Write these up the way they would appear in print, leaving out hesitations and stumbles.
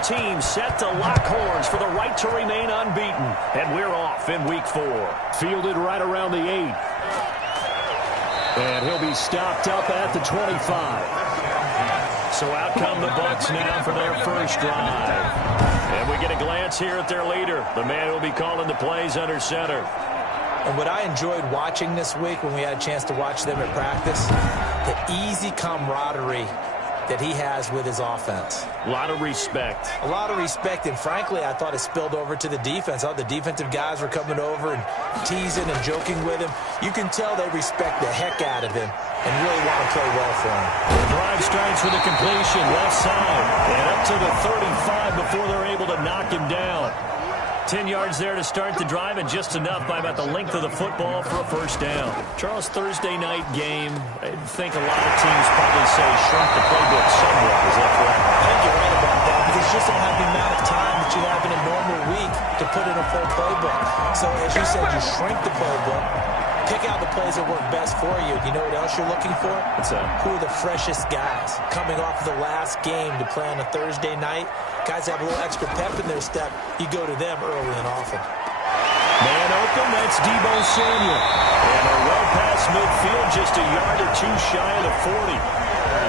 Both teams set to lock horns for the right to remain unbeaten. And we're off in week 4. Fielded right around the 8. And he'll be stopped up at the 25. So out come the Bucs now for their first drive. And we get a glance here at their leader, the man who will be calling the plays under center. And what I enjoyed watching this week when we had a chance to watch them at practice, the easy camaraderie that he has with his offense. A lot of respect. A lot of respect, and frankly, I thought it spilled over to the defense. All the defensive guys were coming over and teasing and joking with him. You can tell they respect the heck out of him and really want to play well for him. The drive starts with a completion left side and up to the 35 before they're able to knock him down. 10 yards there to start the drive, and just enough by about the length of the football for a first down. Charles, Thursday night game, I think a lot of teams probably say shrink the playbook somewhat. Is that correct? I think you're right about that, because you just don't have the amount of time that you have in a normal week to put in a full playbook. So, as you said, you shrink the playbook, pick out the plays that work best for you. You know what else you're looking for? What's that? Who are the freshest guys coming off of the last game to play on a Thursday night? Guys have a little extra pep in their step. You go to them early and often. Man open, that's Deebo Samuel. And they're well past midfield, just a yard or two shy of the 40.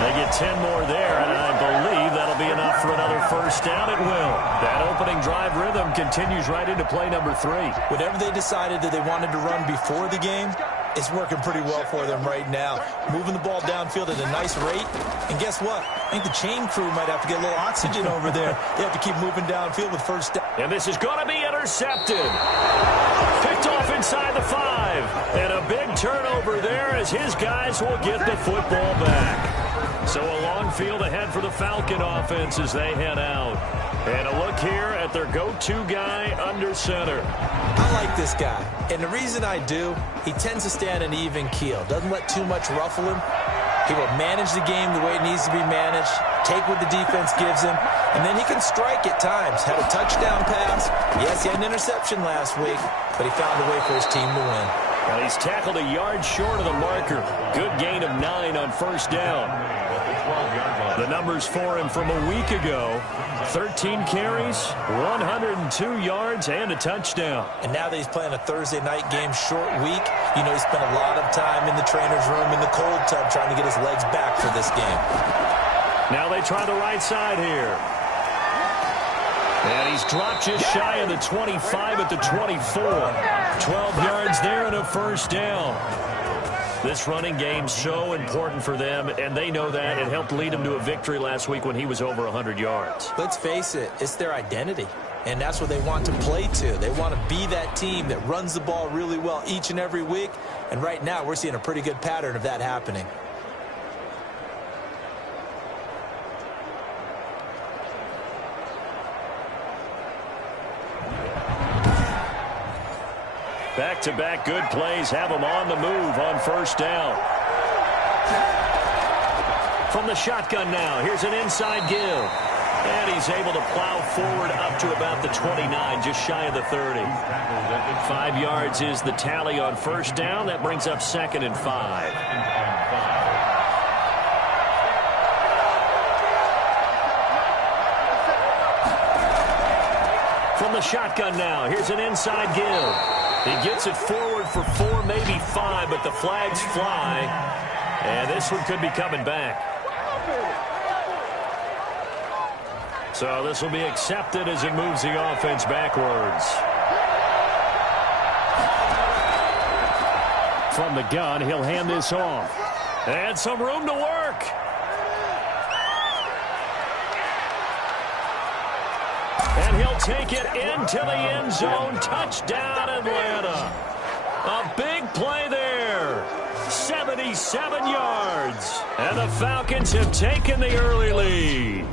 They get 10 more there, and I believe that'll be enough for another first down. It will. That opening drive rhythm continues right into play number 3. Whatever they decided that they wanted to run before the game, it's working pretty well for them right now. Moving the ball downfield at a nice rate. And guess what? I think the chain crew might have to get a little oxygen over there. They have to keep moving downfield with first down. And this is going to be intercepted. Picked off inside the 5. And a big turnover there as his guys will get the football back. So a long field ahead for the Falcon offense as they head out. And a look here at their go-to guy under center. I like this guy. And the reason I do, he tends to stay on an even keel. Doesn't let too much ruffle him. He will manage the game the way it needs to be managed, take what the defense gives him, and then he can strike at times. Had a touchdown pass. Yes, he had an interception last week, but he found a way for his team to win. Well, he's tackled a yard short of the marker. Good gain of 9 on first down. The numbers for him from a week ago: 13 carries, 102 yards, and a touchdown. And now that he's playing a Thursday night game, short week, you know he spent a lot of time in the trainer's room in the cold tub trying to get his legs back for this game. Now they try the right side here. And he's dropped just shy of the 25 at the 24. 12 yards there and a first down. This running game so important for them, and they know that. It helped lead them to a victory last week when he was over 100 yards. Let's face it, it's their identity, and that's what they want to play to. They want to be that team that runs the ball really well each and every week, and right now we're seeing a pretty good pattern of that happening. Back-to-back good plays have them on the move on first down. From the shotgun now, here's an inside give. And he's able to plow forward up to about the 29, just shy of the 30. 5 yards is the tally on first down. That brings up 2nd and 5. From the shotgun now, here's an inside give. He gets it forward for 4, maybe 5, but the flags fly. And this one could be coming back. So this will be accepted as it moves the offense backwards. From the gun, he'll hand this off. And some room to work. And he'll take it into the end zone. Touchdown, Atlanta. A big play there. 77 yards. And the Falcons have taken the early lead.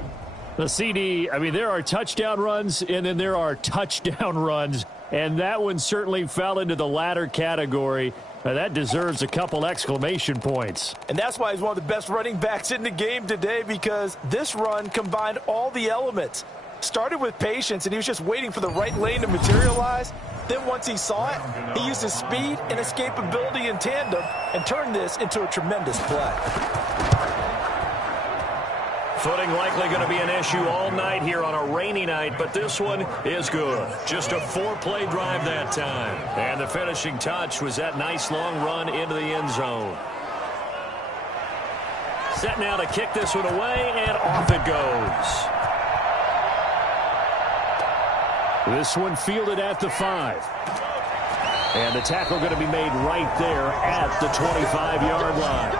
The CD, I mean, there are touchdown runs, and then there are touchdown runs. And that one certainly fell into the latter category. That deserves a couple exclamation points. And that's why he's one of the best running backs in the game today, because this run combined all the elements. Started with patience, and he was just waiting for the right lane to materialize. Then once he saw it, he used his speed and escapability in tandem and turned this into a tremendous play. Footing likely going to be an issue all night here on a rainy night, but this one is good. Just a 4-play drive that time. And the finishing touch was that nice long run into the end zone. Set now to kick this one away, and off it goes. This one fielded at the 5. And the tackle going to be made right there at the 25-yard line.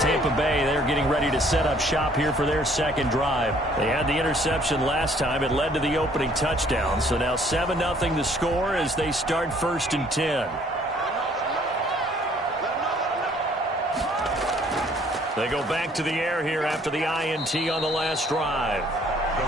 Tampa Bay, they're getting ready to set up shop here for their second drive. They had the interception last time. It led to the opening touchdown. So now 7-0 the score as they start 1st and 10. They go back to the air here after the INT on the last drive.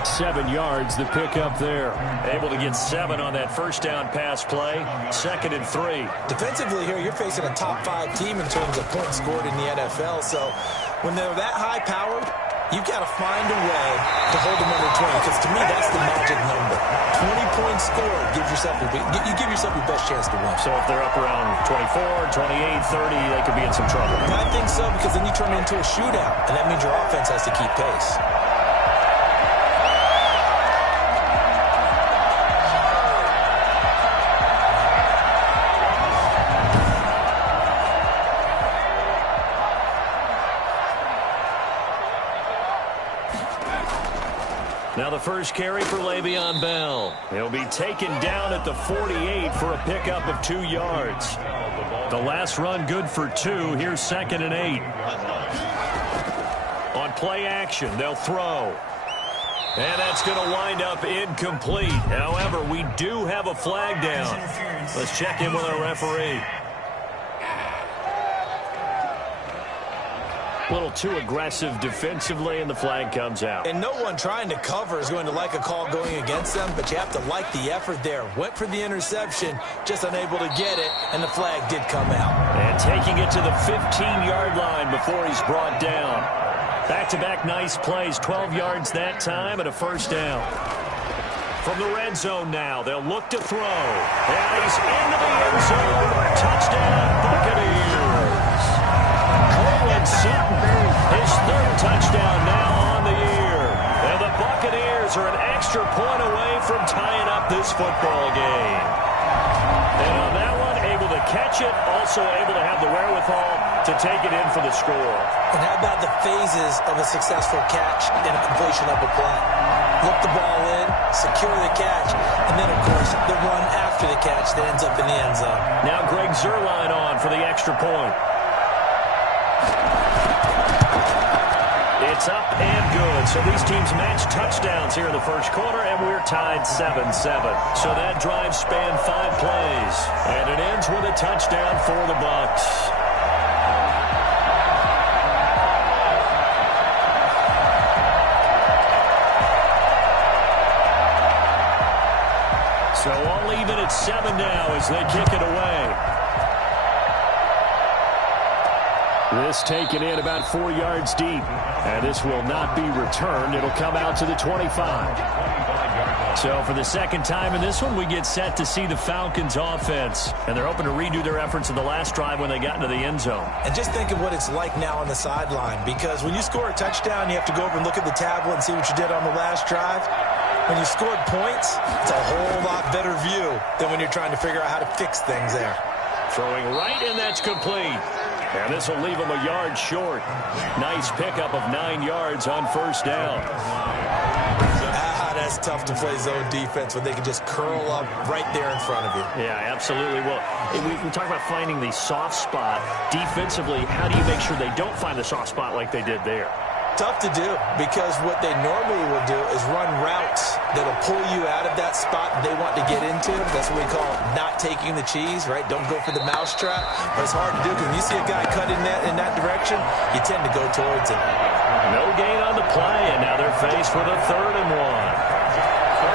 7 yards the pickup there. Able to get 7 on that first down pass play. 2nd and 3. Defensively here, you're facing a top 5 team in terms of points scored in the NFL. So when they're that high powered, you've got to find a way to hold them under 20. Because to me, that's the magic number. 20 points scored gives yourself you give yourself your best chance to win. So if they're up around 24, 28, 30, they could be in some trouble. I think so, because then you turn it into a shootout, and that means your offense has to keep pace. Now the first carry for Le'Veon Bell. He'll be taken down at the 48 for a pickup of 2 yards. The last run good for 2. Here's 2nd and 8. On play action, they'll throw. And that's going to wind up incomplete. However, we do have a flag down. Let's check in with our referee. A little too aggressive defensively, and the flag comes out. And no one trying to cover is going to like a call going against them, but you have to like the effort there. Went for the interception, just unable to get it, and the flag did come out. And taking it to the 15-yard line before he's brought down. Back-to-back nice plays, 12 yards that time, and a first down. From the red zone now, they'll look to throw. And he's into the end zone. Touchdown, Buccaneers. Sutton, his 3rd touchdown now on the year. And the Buccaneers are an extra point away from tying up this football game. And on that one, able to catch it, also able to have the wherewithal to take it in for the score. And how about the phases of a successful catch and a completion of a play? Look the ball in, secure the catch, and then, of course, the run after the catch that ends up in the end zone. Now Greg Zuerlein on for the extra point. It's up and good. So these teams match touchdowns here in the first quarter, and we're tied 7-7. So that drive spanned 5 plays, and it ends with a touchdown for the Bucs. So all even at 7 now as they kick it away. This taken in about 4 yards deep. And this will not be returned. It'll come out to the 25. So for the second time in this one, we get set to see the Falcons offense. And they're hoping to redo their efforts in the last drive when they got into the end zone. And just think of what it's like now on the sideline. Because when you score a touchdown, you have to go over and look at the tablet and see what you did on the last drive. When you scored points, it's a whole lot better view than when you're trying to figure out how to fix things there. Throwing right, and that's complete. And this will leave him a yard short. Nice pickup of 9 yards on first down. That's tough to play zone defense when they can just curl up right there in front of you. Yeah, absolutely. Well, we talk about finding the soft spot. Defensively, how do you make sure they don't find the soft spot like they did there? Tough to do, because what they normally will do is run routes that'll pull you out of that spot that they want to get into. That's what we call not taking the cheese, right? Don't go for the mousetrap. But it's hard to do because when you see a guy cut in that direction, you tend to go towards him. No gain on the play, and now they're faced with a 3rd and 1.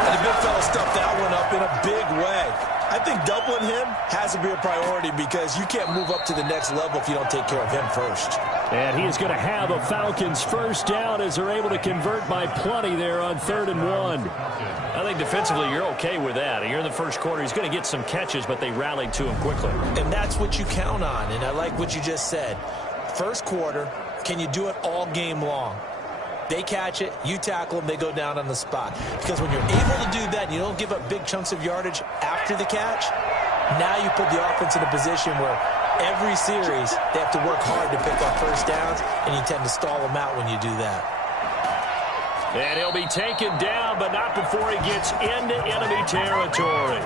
And the big fella stuffed that one up in a big way. I think doubling him has to be a priority because you can't move up to the next level if you don't take care of him first. And he is going to have a Falcons first down as they're able to convert by plenty there on 3rd and 1. I think defensively you're okay with that. You're in the first quarter. He's going to get some catches, but they rallied to him quickly. And that's what you count on, and I like what you just said. first quarter, can you do it all game long? They catch it, you tackle them, they go down on the spot. Because when you're able to do that and you don't give up big chunks of yardage after the catch, now you put the offense in a position where every series they have to work hard to pick up first downs, and you tend to stall them out when you do that. And he'll be taken down, but not before he gets into enemy territory.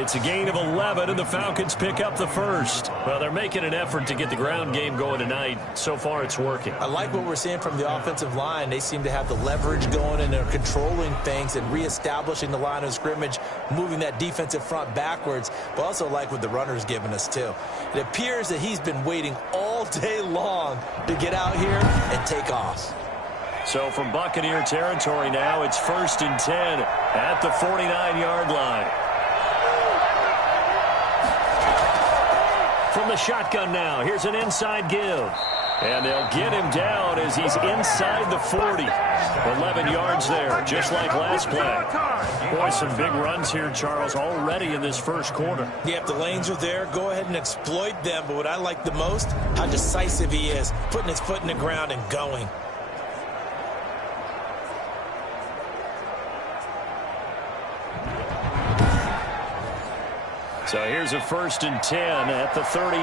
It's a gain of 11, and the Falcons pick up the first. Well, they're making an effort to get the ground game going tonight. So far, it's working. I like what we're seeing from the offensive line. They seem to have the leverage going, and they're controlling things and reestablishing the line of scrimmage, moving that defensive front backwards, but also like what the runner's giving us, too. It appears that he's been waiting all day long to get out here and take off. So from Buccaneer territory now, it's 1st and 10 at the 49-yard line. From the shotgun now, here's an inside give. And they'll get him down as he's inside the 40. 11 yards there, just like last play. Boy, some big runs here, Charles, already in this first quarter. Yep, the lanes are there. Go ahead and exploit them. But what I like the most, how decisive he is, putting his foot in the ground and going. So here's a 1st and 10 at the 38.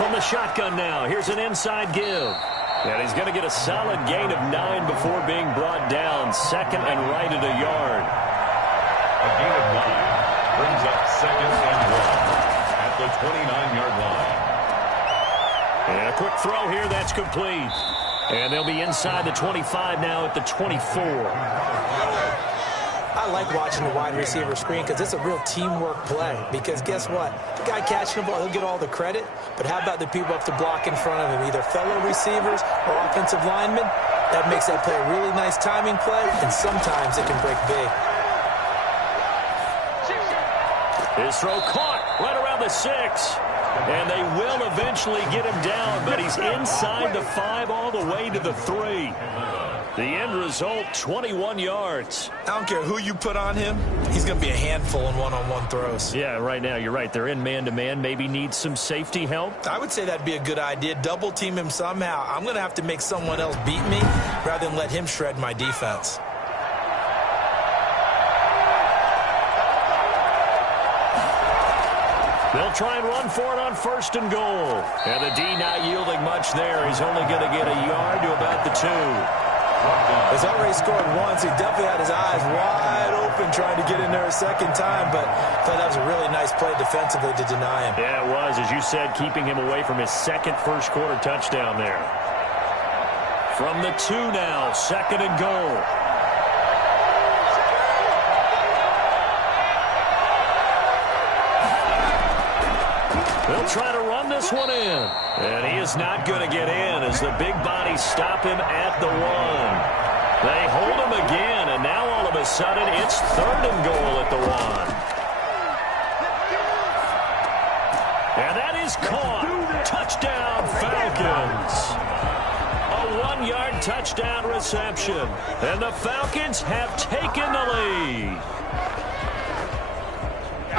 From the shotgun now, here's an inside give. And he's going to get a solid gain of 9 before being brought down. 2nd and right at a yard. A gain of 9 brings up 2nd and 1 at the 29-yard line. And a quick throw here, that's complete. And they'll be inside the 25 now at the 24. I like watching the wide receiver screen because it's a real teamwork play. Because guess what? The guy catching the ball, he'll get all the credit. But how about the people up to block in front of him, either fellow receivers or offensive linemen? That makes that play a really nice timing play, and sometimes it can break big. His throw caught right around the 6. And they will eventually get him down, but he's inside the 5 all the way to the 3. The end result, 21 yards. I don't care who you put on him. He's going to be a handful in one-on-one throws. Yeah, right now, you're right. They're in man-to-man. Maybe needs some safety help. I would say that'd be a good idea. Double team him somehow. I'm going to have to make someone else beat me rather than let him shred my defense. They'll try and run for it on 1st and goal. And the D not yielding much there. He's only going to get a yard to about the 2. He's already scored once. He definitely had his eyes wide open trying to get in there a second time, but I thought that was a really nice play defensively to deny him. Yeah, it was. As you said, keeping him away from his second first-quarter touchdown there. From the 2 now, 2nd and goal. They'll try to run this one in. And he is not going to get in as the big bodies stop him at the 1. They hold him again, and now all of a sudden it's 3rd and goal at the 1. And that is caught. Touchdown, Falcons. A 1-yard touchdown reception. And the Falcons have taken the lead. A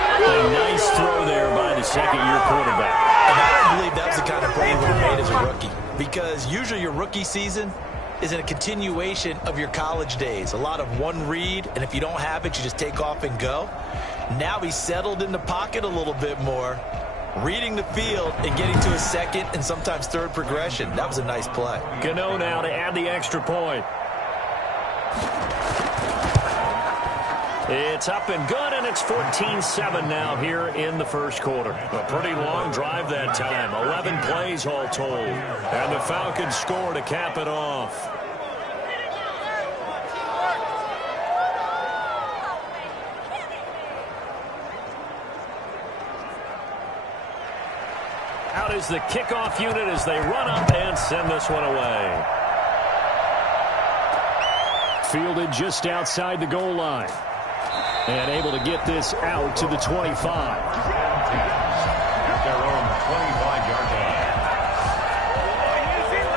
nice throw there by the second-year quarterback. And I don't believe that was the kind of play he would have made as a rookie. Because usually your rookie season is in a continuation of your college days. A lot of one read, and if you don't have it, you just take off and go. Now he's settled in the pocket a little bit more, reading the field and getting to his second and sometimes third progression. That was a nice play. Gano now to add the extra point. It's up and good, and it's 14-7 now here in the first quarter. A pretty long drive that time. 11 plays all told. And the Falcons score to cap it off. Out is the kickoff unit as they run up and send this one away. Fielded just outside the goal line. And able to get this out to the 25. At their own 25-yard line.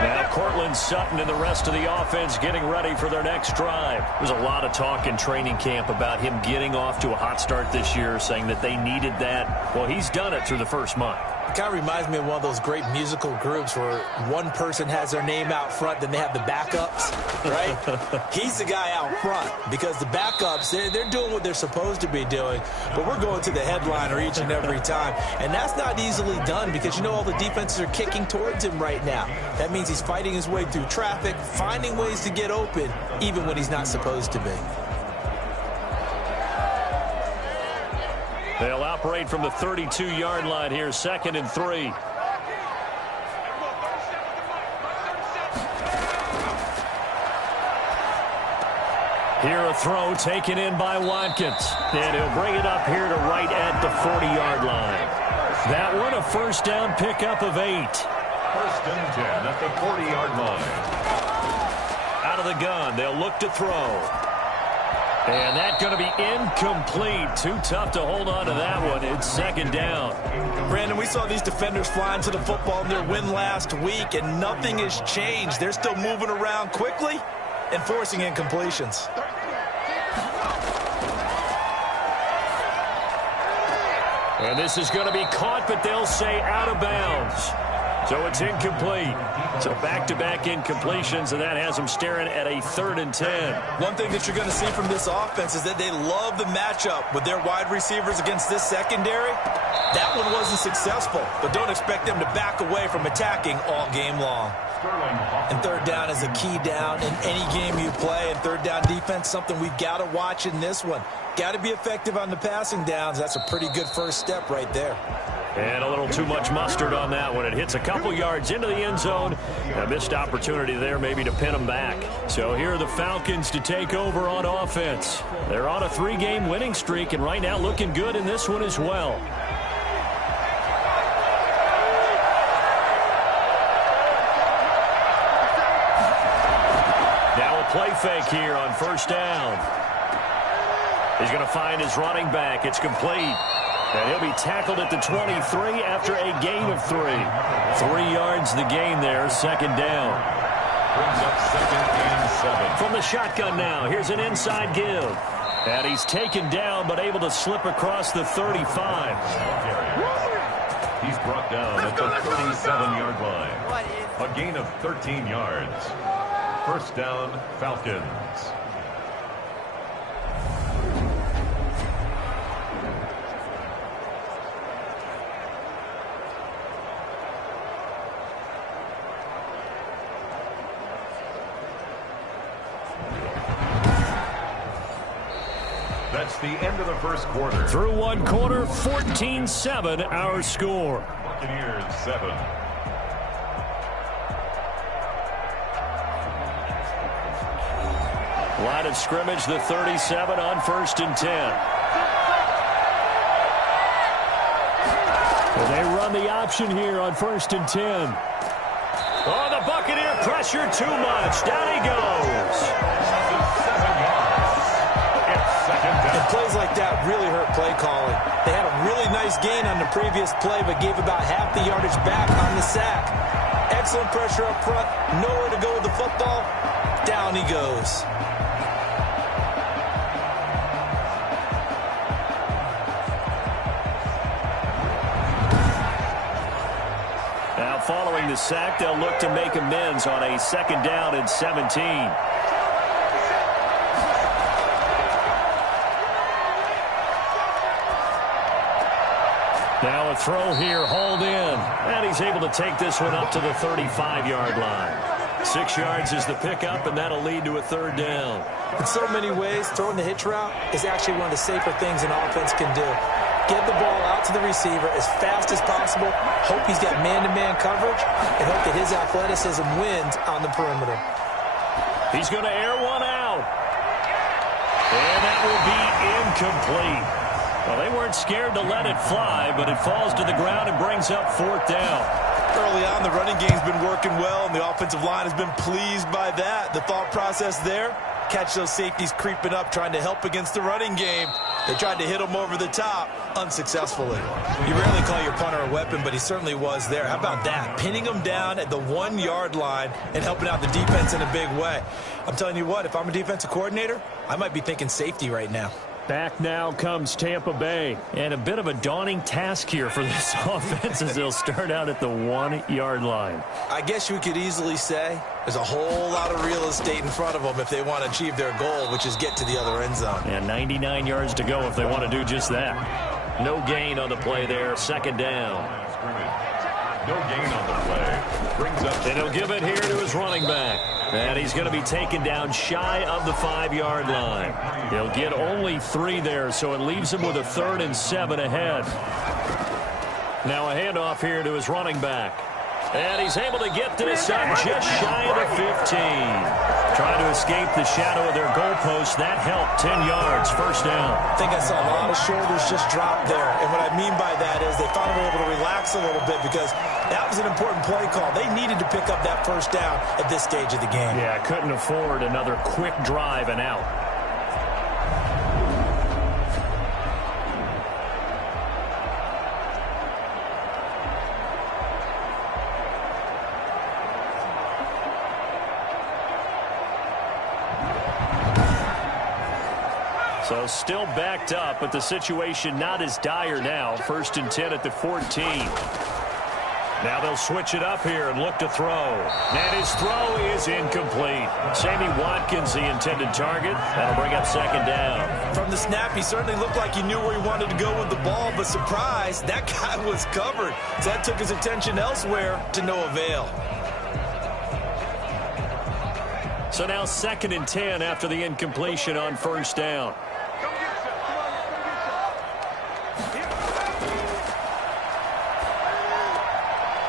Now Cortland Courtland Sutton and the rest of the offense getting ready for their next drive. There's a lot of talk in training camp about him getting off to a hot start this year, saying that they needed that. Well, he's done it through the first month. It kind of reminds me of one of those great musical groups where one person has their name out front, then they have the backups, right? He's the guy out front because the backups, they're doing what they're supposed to be doing, but we're going to the headliner each and every time. And that's not easily done because, you know, all the defenses are kicking towards him right now. That means he's fighting his way through traffic, finding ways to get open, even when he's not supposed to be. They'll operate from the 32-yard line here, 2nd and 3. Here a throw taken in by Watkins. And he'll bring it up here to right at the 40-yard line. That one a first down pickup of 8. 1st and 10 at the 40-yard line. Out of the gun, they'll look to throw. And that's going to be incomplete. Too tough to hold on to that one. It's 2nd down. Brandon, we saw these defenders flying to the football in their win last week, and nothing has changed. They're still moving around quickly and forcing incompletions. And this is going to be caught, but they'll say out of bounds. So it's incomplete. So back-to-back incompletions, and that has them staring at a 3rd and 10. One thing that you're going to see from this offense is that they love the matchup with their wide receivers against this secondary. That one wasn't successful, but don't expect them to back away from attacking all game long. And 3rd down is a key down in any game you play, and 3rd down defense, something we've got to watch in this one. Got to be effective on the passing downs. That's a pretty good first step right there. And a little too much mustard on that one. It hits a couple yards into the end zone. A missed opportunity there maybe to pin them back. So here are the Falcons to take over on offense. They're on a 3-game winning streak, and right now looking good in this one as well. Now a play fake here on 1st down. He's going to find his running back. It's complete. And he'll be tackled at the 23 after a gain of 3. 3 yards the gain there, 2nd down. Brings up 2nd and 7. From the shotgun now, here's an inside give. And he's taken down, but able to slip across the 35. He's brought down at the 37-yard line. A gain of 13 yards. 1st down, Falcons. That's the end of the 1st quarter. Through 1 quarter, 14-7 our score. Buccaneers 7. Line of scrimmage, the 37 on 1st and 10. And they run the option here on 1st and 10. Oh, the Buccaneer pressure too much. Down he goes. 7 yards. It's 2nd down. And plays like that really hurt play calling. They had a really nice gain on the previous play, but gave about half the yardage back on the sack. Excellent pressure up front. Nowhere to go with the football. Down he goes. Now following the sack, they'll look to make amends on a 2nd down and 17. Now a throw here, hauled in. And he's able to take this one up to the 35-yard line. 6 yards is the pickup, and that'll lead to a 3rd down. In so many ways, throwing the hitch route is actually one of the safer things an offense can do. Get the ball out to the receiver as fast as possible, hope he's got man-to-man coverage, and hope that his athleticism wins on the perimeter. He's going to air one out. And that will be incomplete. Well, they weren't scared to let it fly, but it falls to the ground and brings up 4th down. Early on, the running game's been working well, and the offensive line has been pleased by that. The thought process there, Catch those safeties creeping up, trying to help against the running game. They tried to hit him over the top, unsuccessfully. You rarely call your punter a weapon, but he certainly was there. How about that? Pinning him down at the 1-yard line and helping out the defense in a big way. I'm telling you what, if I'm a defensive coordinator, I might be thinking safety right now. Back now comes Tampa Bay. And a bit of a daunting task here for this offense as they'll start out at the 1-yard line. I guess you could easily say there's a whole lot of real estate in front of them if they want to achieve their goal, which is get to the other end zone. And 99 yards to go if they want to do just that. No gain on the play there. Second down. No gain on the play. Brings up. And he'll give it here to his running back. And he's going to be taken down shy of the 5-yard line. He'll get only 3 there, so it leaves him with a 3rd and 7 ahead. Now a handoff here to his running back. And he's able to get this up just shy of the 15. Trying to escape the shadow of their goalpost. That helped. 10 yards, first down. I think I saw a lot of shoulders just drop there. And what I mean by that is they finally were able to relax a little bit because that was an important play call. They needed to pick up that first down at this stage of the game. Yeah, couldn't afford another quick drive and out. So still backed up, but the situation not as dire now. 1st and 10 at the 14. Now they'll switch it up here and look to throw. And his throw is incomplete. Sammy Watkins, the intended target. That'll bring up second down. From the snap, he certainly looked like he knew where he wanted to go with the ball, but surprise, that guy was covered. So that took his attention elsewhere to no avail. So now 2nd and 10 after the incompletion on first down.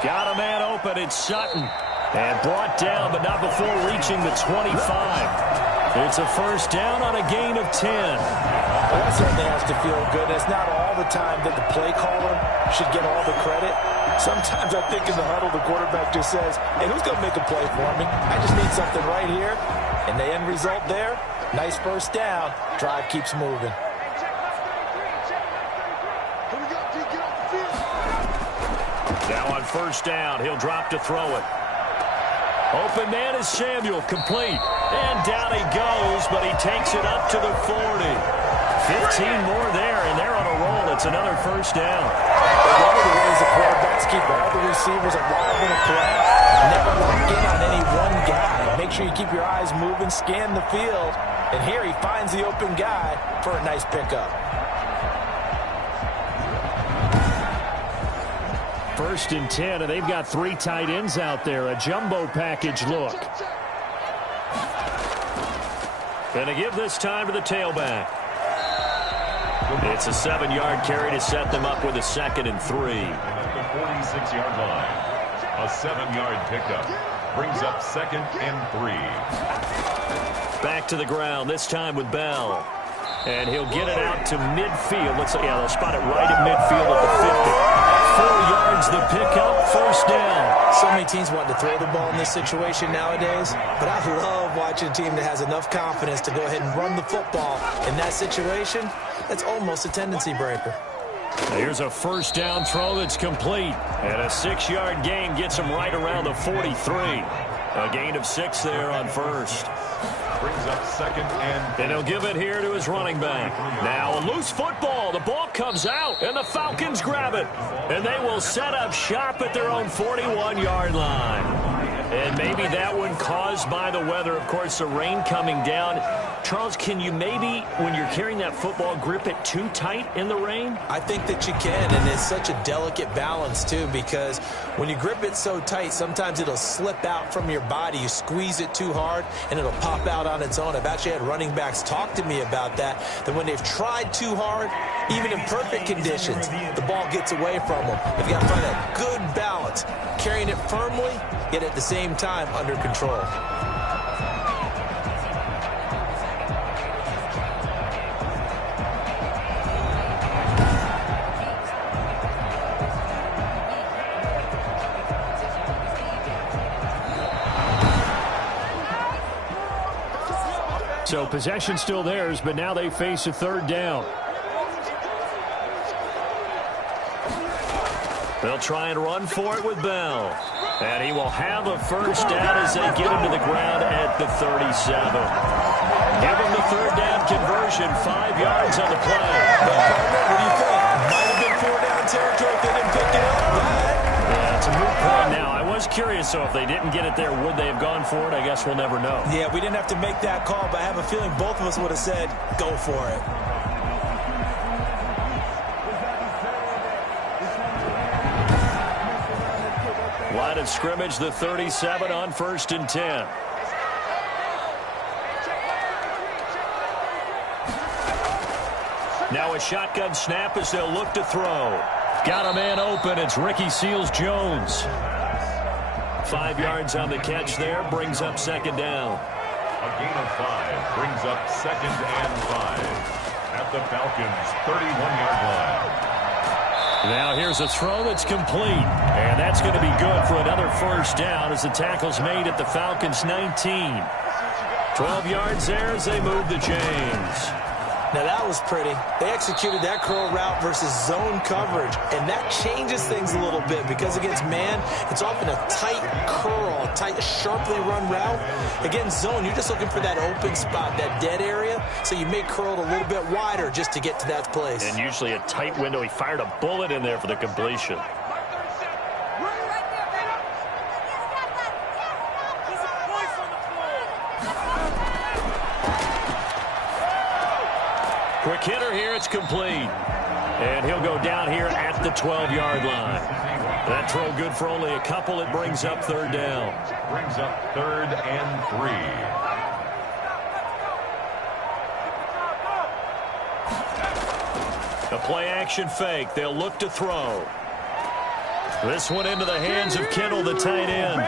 Got a man open. It's Sutton. And brought down, but not before reaching the 25. It's a first down on a gain of 10. Well, that certainly has to feel good. It's not all the time that the play caller should get all the credit. Sometimes I think in the huddle, the quarterback just says, hey, who's going to make a play for me? I just need something right here. And the end result there, nice first down. Drive keeps moving. Now on first down, he'll drop to throw it. Open man is Samuel, complete. And down he goes, but he takes it up to the 40. 15 more there, and they're on a roll. It's another first down. One of the ways the quarterbacks keep all the receivers alive in a play, never lock in on any one guy. Make sure you keep your eyes moving, scan the field. And here he finds the open guy for a nice pickup. 1st and 10, and they've got 3 tight ends out there. A jumbo package look. Going to give this time to the tailback. It's a 7-yard carry to set them up with a 2nd and 3. At the 46-yard line, a 7-yard pickup brings up 2nd and 3. Back to the ground, this time with Bell. And he'll get it out to midfield. Let's say, yeah, they'll spot it right at midfield at the 50. 4 yards the pickup, first down. So many teams want to throw the ball in this situation nowadays, but I love watching a team that has enough confidence to go ahead and run the football. In that situation, that's almost a tendency breaker. Here's a first down throw that's complete. And a 6-yard gain gets him right around the 43. A gain of 6 there on first. Brings up 2nd and... And he'll give it here to his running back. Now a loose football. The ball comes out, and the Falcons grab it. And they will set up shop at their own 41-yard line. And maybe that one caused by the weather. Of course, the rain coming down. Charles, can you maybe, when you're carrying that football, grip it too tight in the rain? I think that you can, and it's such a delicate balance, too, because when you grip it so tight, sometimes it'll slip out from your body. You squeeze it too hard, and it'll pop out on its own. I've actually had running backs talk to me about that when they've tried too hard, even in perfect conditions, the ball gets away from them. You've got to find a good balance, carrying it firmly, yet at the same time under control. So possession still theirs, but now they face a third down. They'll try and run for it with Bell. And he will have a first down as they get him to the ground at the 37. Give him the third down conversion, 5 yards on the play. What do you think? Might have been 4-down territory if they didn't pick it up. Yeah, it's a moot point now. I was curious, so if they didn't get it there, would they have gone for it? I guess we'll never know. Yeah, we didn't have to make that call, but I have a feeling both of us would have said, go for it. Line of scrimmage, the 37 on 1st and 10. Now a shotgun snap as they'll look to throw. Got a man open. It's Ricky Seals-Jones. 5 yards on the catch there. Brings up 2nd down. A gain of 5 brings up 2nd and 5 at the Falcons' 31-yard line. Now here's a throw that's complete. And that's going to be good for another first down as the tackle's made at the Falcons' 19. 12 yards there as they move the chains. Now that was pretty. They executed that curl route versus zone coverage, and that changes things a little bit because against man, it's often a tight curl, a tight, sharply run route. Against zone, you're just looking for that open spot, that dead area, so you may curl it a little bit wider just to get to that place. And usually a tight window. He fired a bullet in there for the completion. Quick hitter here, it's complete. And he'll go down here at the 12-yard line. That throw good for only a couple. It brings up 3rd down. Brings up 3rd and 3. A play-action fake. They'll look to throw. This one into the hands of Kittle, the tight end.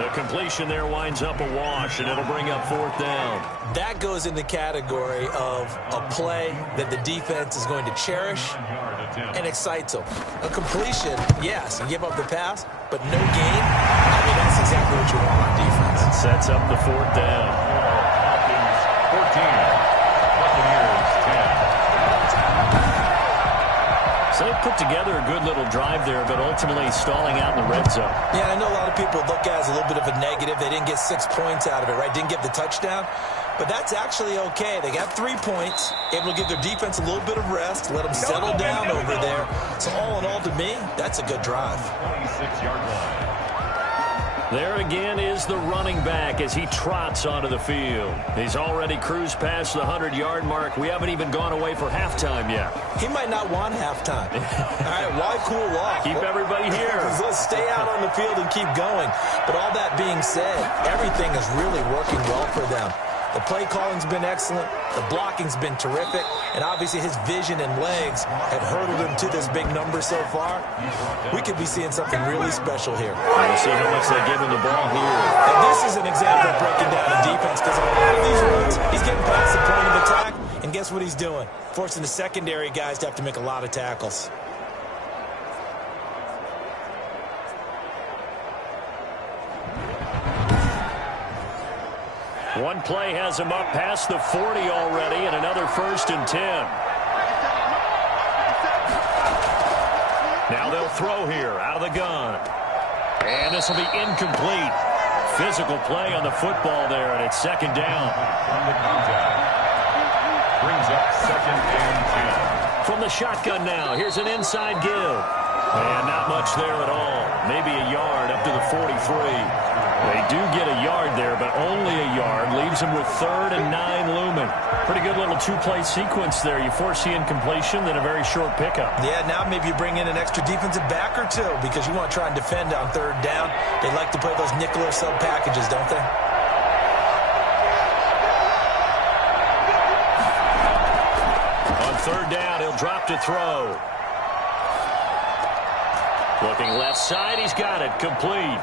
The completion there winds up a wash, and it'll bring up 4th down. That goes in the category of a play that the defense is going to cherish and excites them. A completion, yes, you give up the pass, but no gain. I mean, that's exactly what you want on defense. It sets up the 4th down. Falcons 14. Buccaneers 10. So they put together a good little drive there, but ultimately stalling out in the red zone. Yeah, I know a lot of people look at it as a little bit of a negative. They didn't get 6 points out of it, right? Didn't get the touchdown. But that's actually okay. They got 3 points, able to give their defense a little bit of rest, let them settle down over there. So all in all, to me, that's a good drive. 26-yard line. There again is the running back as he trots onto the field. He's already cruised past the 100-yard mark. We haven't even gone away for halftime yet. He might not want halftime. All right, why cool off? Keep everybody here. Let's stay out on the field and keep going. But all that being said, everything is really working well for them. The play calling's been excellent. The blocking's been terrific. And obviously his vision and legs have hurdled him to this big number so far. We could be seeing something really special here. We'll see how much they give him the ball here. And this is an example of breaking down in defense because on a lot of these runs, he's getting past the point of attack. And guess what he's doing? Forcing the secondary guys to have to make a lot of tackles. One play has him up past the 40 already, and another 1st and 10. Now they'll throw here out of the gun. And this will be incomplete. Physical play on the football there, and it's 2nd down. From the contact. Brings up 2nd and 10. From the shotgun now, here's an inside give. And not much there at all. Maybe a yard up to the 43. They do get a yard there, but only a yard. Leaves them with 3rd and 9 looming. Pretty good little 2-play sequence there. You force the incompletion, then a very short pickup. Yeah, now maybe you bring in an extra defensive back or 2 because you want to try and defend on 3rd down. They like to play those nickel or sub packages, don't they? On 3rd down, he'll drop to throw. Looking left side, he's got it, complete.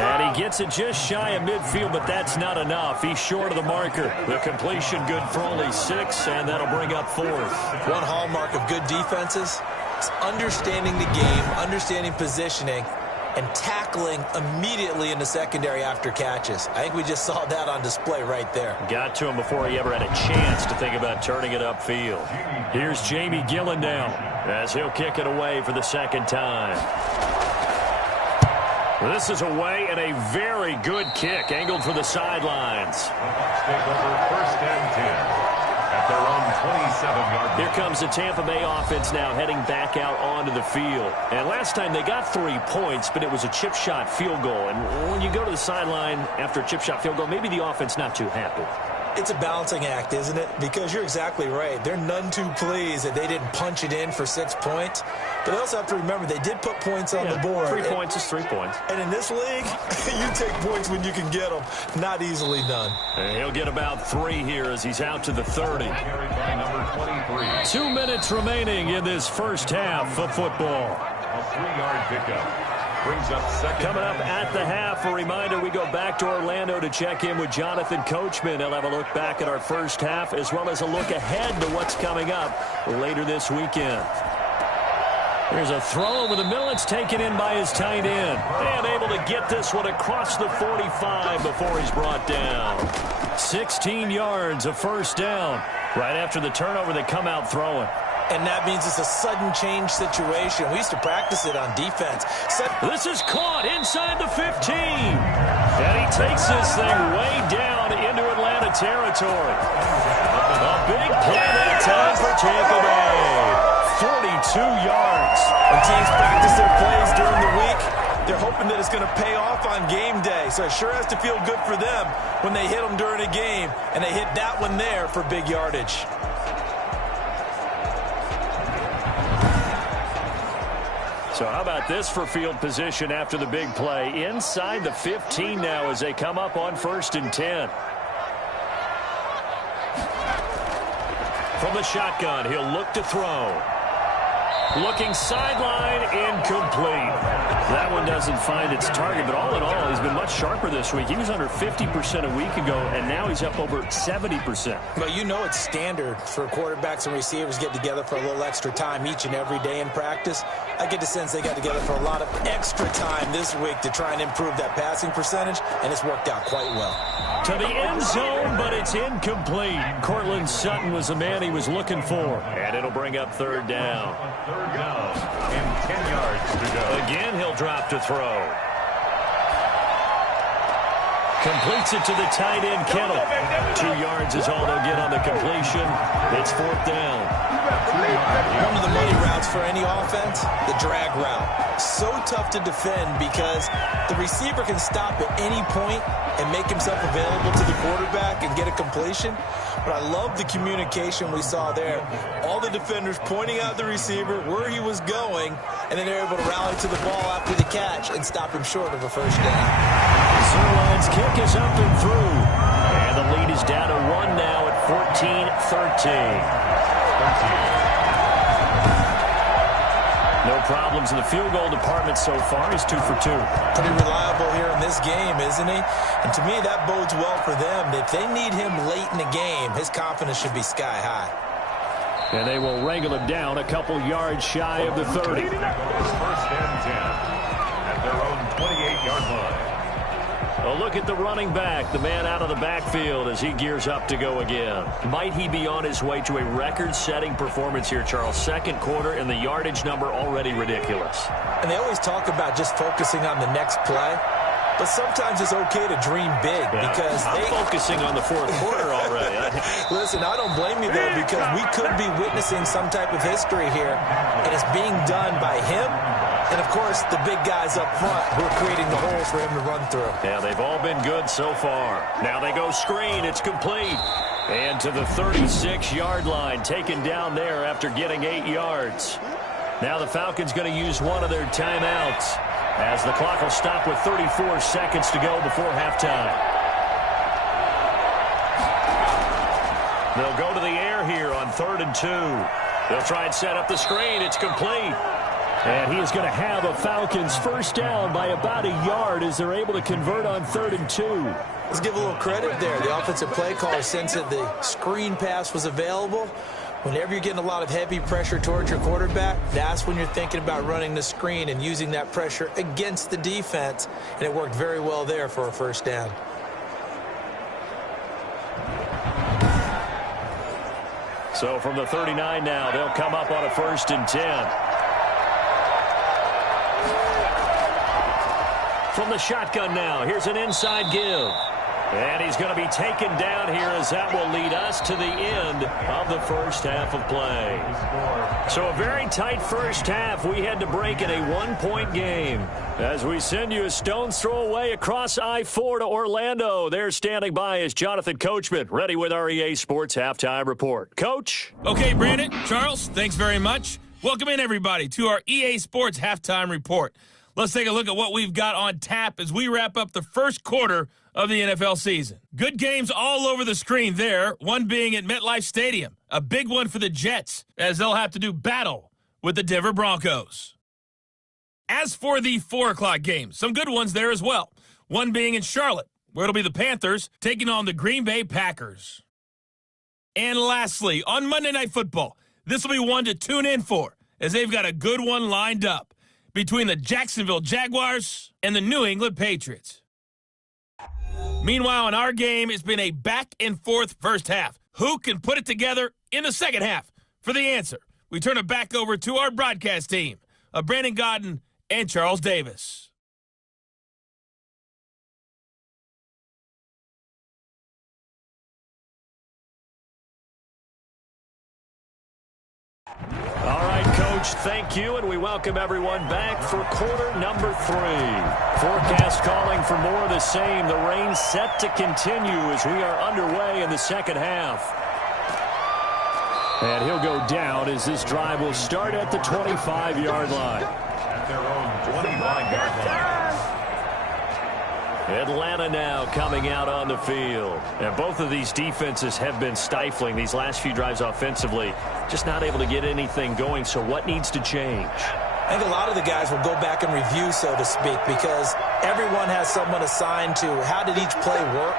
And he gets it just shy of midfield, but that's not enough. He's short of the marker. The completion good for only 6, and that'll bring up 4th. One hallmark of good defenses is understanding the game, understanding positioning, and tackling immediately in the secondary after catches. I think we just saw that on display right there. Got to him before he ever had a chance to think about turning it upfield. Here's Jamie Gillen now as he'll kick it away for the second time. This is away and a very good kick angled for the sidelines. Take over first and 10 at their own 27-yard line. Here comes the Tampa Bay offense now heading back out onto the field. And last time they got 3 points, but it was a chip shot field goal. And when you go to the sideline after a chip shot field goal, maybe the offense not too happy. It's a balancing act, isn't it? Because you're exactly right. They're none too pleased that they didn't punch it in for 6 points. But they also have to remember they did put points on the board. 3 points is 3 points. And in this league, you take points when you can get them. Not easily done. And he'll get about 3 here as he's out to the 30. Carried by number 23. 2 minutes remaining in this first half of football. A 3-yard pickup. Brings up second. Coming up at the half, a reminder, we go back to Orlando to check in with Jonathan Coachman. He'll have a look back at our first half as well as a look ahead to what's coming up later this weekend. There's a throw over the middle. It's taken in by his tight end. And able to get this one across the 45 before he's brought down. 16 yards, a first down. Right after the turnover, they come out throwing. And that means it's a sudden change situation. We used to practice it on defense. This is caught inside the 15. And he takes this thing way down into Atlanta territory. A big play that time for Tampa Bay. 42 yards. When teams practice their plays during the week, they're hoping that it's going to pay off on game day. So it sure has to feel good for them when they hit them during a game. And they hit that one there for big yardage. So how about this for field position after the big play? Inside the 15 now as they come up on 1st and 10. From the shotgun, he'll look to throw. Looking sideline, incomplete. That one doesn't find its target, but all in all, he's been much sharper this week. He was under 50% a week ago, and now he's up over 70%. Well, you know it's standard for quarterbacks and receivers get together for a little extra time each and every day in practice. I get the sense they got together for a lot of extra time this week to try and improve that passing percentage, and it's worked out quite well. To the end zone, but it's incomplete. Cortland Sutton was the man he was looking for. And it'll bring up 3rd down. 3rd down and 10 yards to go. Again, he'll drop to throw. Completes it to the tight end, Kittle. 2 yards is all they'll get on the completion. It's 4th down. One of the money routes for any offense, the drag route. So tough to defend because the receiver can stop at any point and make himself available to the quarterback and get a completion. But I love the communication we saw there. All the defenders pointing out the receiver, where he was going, and then they're able to rally to the ball after the catch and stop him short of a first down. Zerline's kick is up and through. And the lead is down to 1 now at 14-13. No problems in the field goal department so far. He's 2 for 2. Pretty reliable here in this game, isn't he? And to me, that bodes well for them. If they need him late in the game, his confidence should be sky high. And they will wrangle him down a couple yards shy of the 30. 1st and 10 at their own 28-yard line. A look at the running back, the man out of the backfield as he gears up to go again. Might he be on his way to a record-setting performance here, Charles? 2nd quarter and the yardage number already ridiculous. And they always talk about just focusing on the next play. But sometimes it's okay to dream big because I'm focusing on the 4th quarter already. Listen, I don't blame you, though, because we could be witnessing some type of history here, and it's being done by him and, of course, the big guys up front who are creating the holes for him to run through. Yeah, they've all been good so far. Now they go screen. It's complete. And to the 36-yard line, taken down there after getting 8 yards. Now the Falcons going to use one of their timeouts as the clock will stop with 34 seconds to go before halftime. They'll go to the air here on 3rd and 2. They'll try and set up the screen. It's complete. And he is going to have a Falcons first down by about a yard as they're able to convert on 3rd and 2. Let's give a little credit there. The offensive play caller sensed that the screen pass was available, Whenever you're getting a lot of heavy pressure towards your quarterback, that's when you're thinking about running the screen and using that pressure against the defense, and it worked very well there for a first down. So from the 39 now, they'll come up on a 1st and 10. From the shotgun now, here's an inside give. And he's going to be taken down here as that will lead us to the end of the first half of play. So a very tight first half. We had to break in a 1-point game. As we send you a stone's throw away across I-4 to Orlando. There standing by is Jonathan Coachman, ready with our EA Sports Halftime Report. Coach? Okay, Brandon, Charles, thanks very much. Welcome in, everybody, to our EA Sports Halftime Report. Let's take a look at what we've got on tap as we wrap up the first quarter of the NFL season. Good games all over the screen there, one being at MetLife Stadium. A big one for the Jets, as they'll have to do battle with the Denver Broncos. As for the 4 o'clock games, some good ones there as well. One being in Charlotte, where it'll be the Panthers taking on the Green Bay Packers. And lastly, on Monday Night Football, this will be one to tune in for, as they've got a good one lined up between the Jacksonville Jaguars and the New England Patriots. Meanwhile, in our game, it's been a back-and-forth first half. Who can put it together in the second half? For the answer, we turn it back over to our broadcast team of Brandon Godden and Charles Davis. All right, Coach, thank you, and we welcome everyone back for quarter number 3. Forecast calling for more of the same. The rain set to continue as we are underway in the second half. And he'll go down as this drive will start at the 25-yard line. At their own 25-yard line. Atlanta now coming out on the field. And both of these defenses have been stifling these last few drives offensively. Just not able to get anything going. So what needs to change? I think a lot of the guys will go back and review, so to speak, because everyone has someone assigned to how did each play work.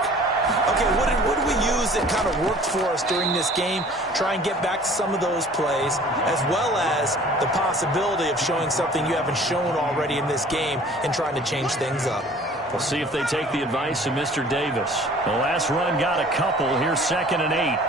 Okay, what did we use that kind of worked for us during this game? Try and get back to some of those plays, as well as the possibility of showing something you haven't shown already in this game and trying to change things up. We'll see if they take the advice of Mr. Davis. The last run got a couple. Here's 2nd and 8.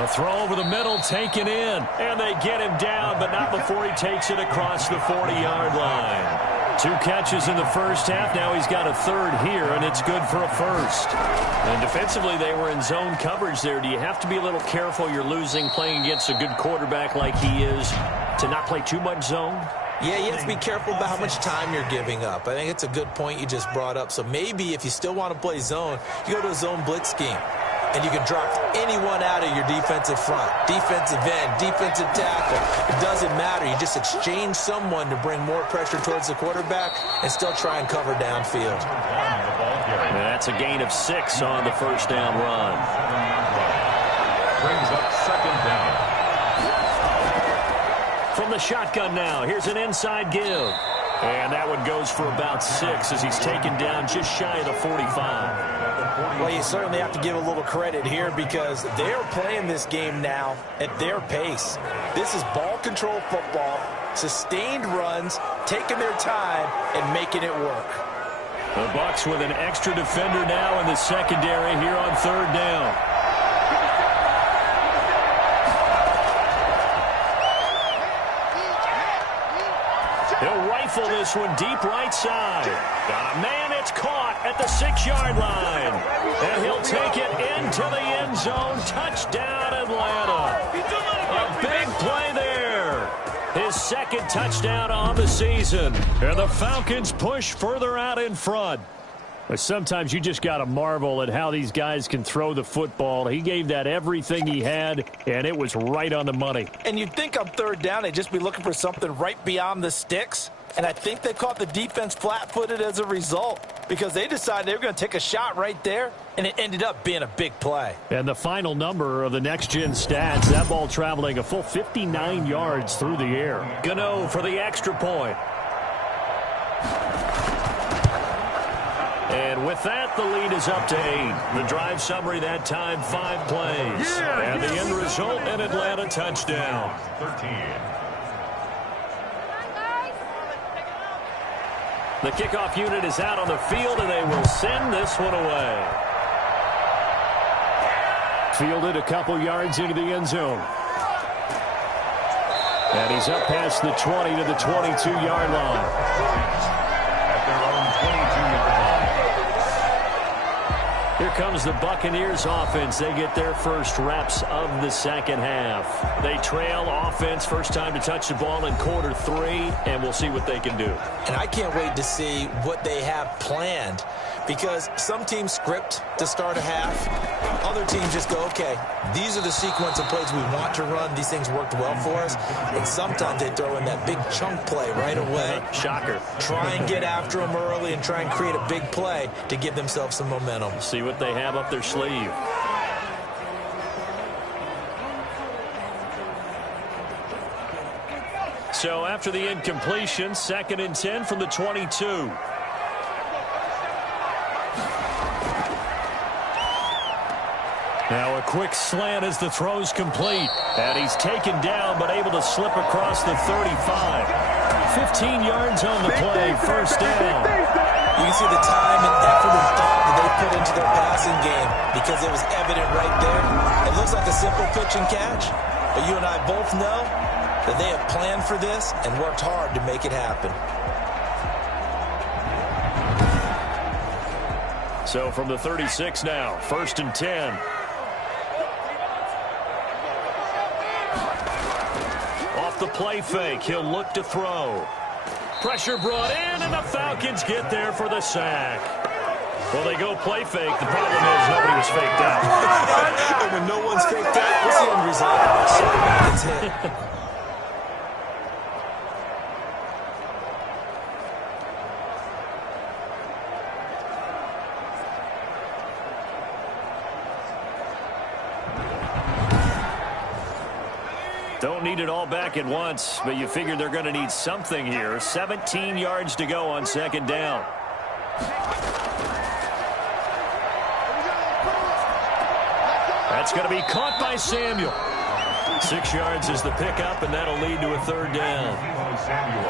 The throw over the middle taken in. And they get him down, but not before he takes it across the 40-yard line. 2 catches in the first half. Now he's got a 3rd here, and it's good for a 1st. And defensively, they were in zone coverage there. Do you have to be a little careful? You're losing playing against a good quarterback like he is to not play too much zone? Yeah, you have to be careful about how much time you're giving up. I think it's a good point you just brought up. So maybe if you still want to play zone, you go to a zone blitz scheme. And you can drop anyone out of your defensive front, defensive end, defensive tackle. It doesn't matter. You just exchange someone to bring more pressure towards the quarterback and still try and cover downfield. And that's a gain of 6 on the first down run. Brings up 2nd down. From the shotgun now, here's an inside give. And that one goes for about 6 as he's taken down just shy of the 45. Well, you certainly have to give a little credit here because they're playing this game now at their pace. This is ball control football, sustained runs, taking their time, and making it work. The Bucs with an extra defender now in the secondary here on 3rd down. He'll rifle this one deep right side. Got a man, it's caught at the 6-yard line. And he'll take it into the end zone. Touchdown, Atlanta. A big play there. His 2nd touchdown on the season. And the Falcons push further out in front. But sometimes you just got to marvel at how these guys can throw the football. He gave that everything he had, and it was right on the money. And you'd think on 3rd down they'd just be looking for something right beyond the sticks. And I think they caught the defense flat-footed as a result because they decided they were going to take a shot right there, and it ended up being a big play. And the final number of the next-gen stats, that ball traveling a full 59 yards through the air. Gano for the extra point. And with that, the lead is up to 8. The drive summary that time, 5 plays. And the end result, an Atlanta touchdown. 13. The kickoff unit is out on the field, and they will send this one away. Fielded a couple yards into the end zone. And he's up past the 20 to the 22-yard line. At their own 22-yard line. Here comes the Buccaneers offense. They get their first reps of the second half. They trail offense, first time to touch the ball in quarter 3, and we'll see what they can do. And I can't wait to see what they have planned, because some teams script to start a half. Other teams just go, okay, these are the sequence of plays we want to run. These things worked well for us. And sometimes they throw in that big chunk play right away. Shocker. Try and get after them early and try and create a big play to give themselves some momentum. See what they have up their sleeve. So after the incompletion, 2nd and 10 from the 22. Now a quick slant as the throw's complete. And he's taken down but able to slip across the 35. 15 yards on the play, first down. You can see the time and effort and thought that they put into their passing game, because it was evident right there. It looks like a simple pitch and catch, but you and I both know that they have planned for this and worked hard to make it happen. So from the 36 now, 1st and 10. Off the play fake, he'll look to throw. Pressure brought in, and the Falcons get there for the sack. Well, they go play fake. The problem is nobody was faked out. And when no one's faked out, what's the end result? Somebody gets hit. Don't need it all back at once, but you figure they're going to need something here. 17 yards to go on 2nd down. That's going to be caught by Samuel. 6 yards is the pickup, and that'll lead to a 3rd down. Samuel.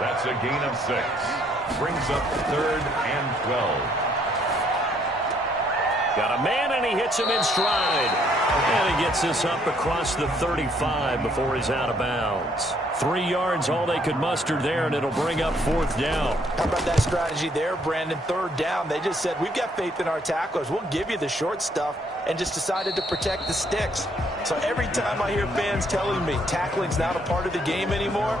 That's a gain of 6. Brings up 3rd and 12. Got a man, and he hits him in stride. And he gets this up across the 35 before he's out of bounds. 3 yards, all they could muster there, and it'll bring up 4th down. How about that strategy there, Brandon? 3rd down. They just said, we've got faith in our tacklers. We'll give you the short stuff, and just decided to protect the sticks. So every time I hear fans telling me tackling's not a part of the game anymore,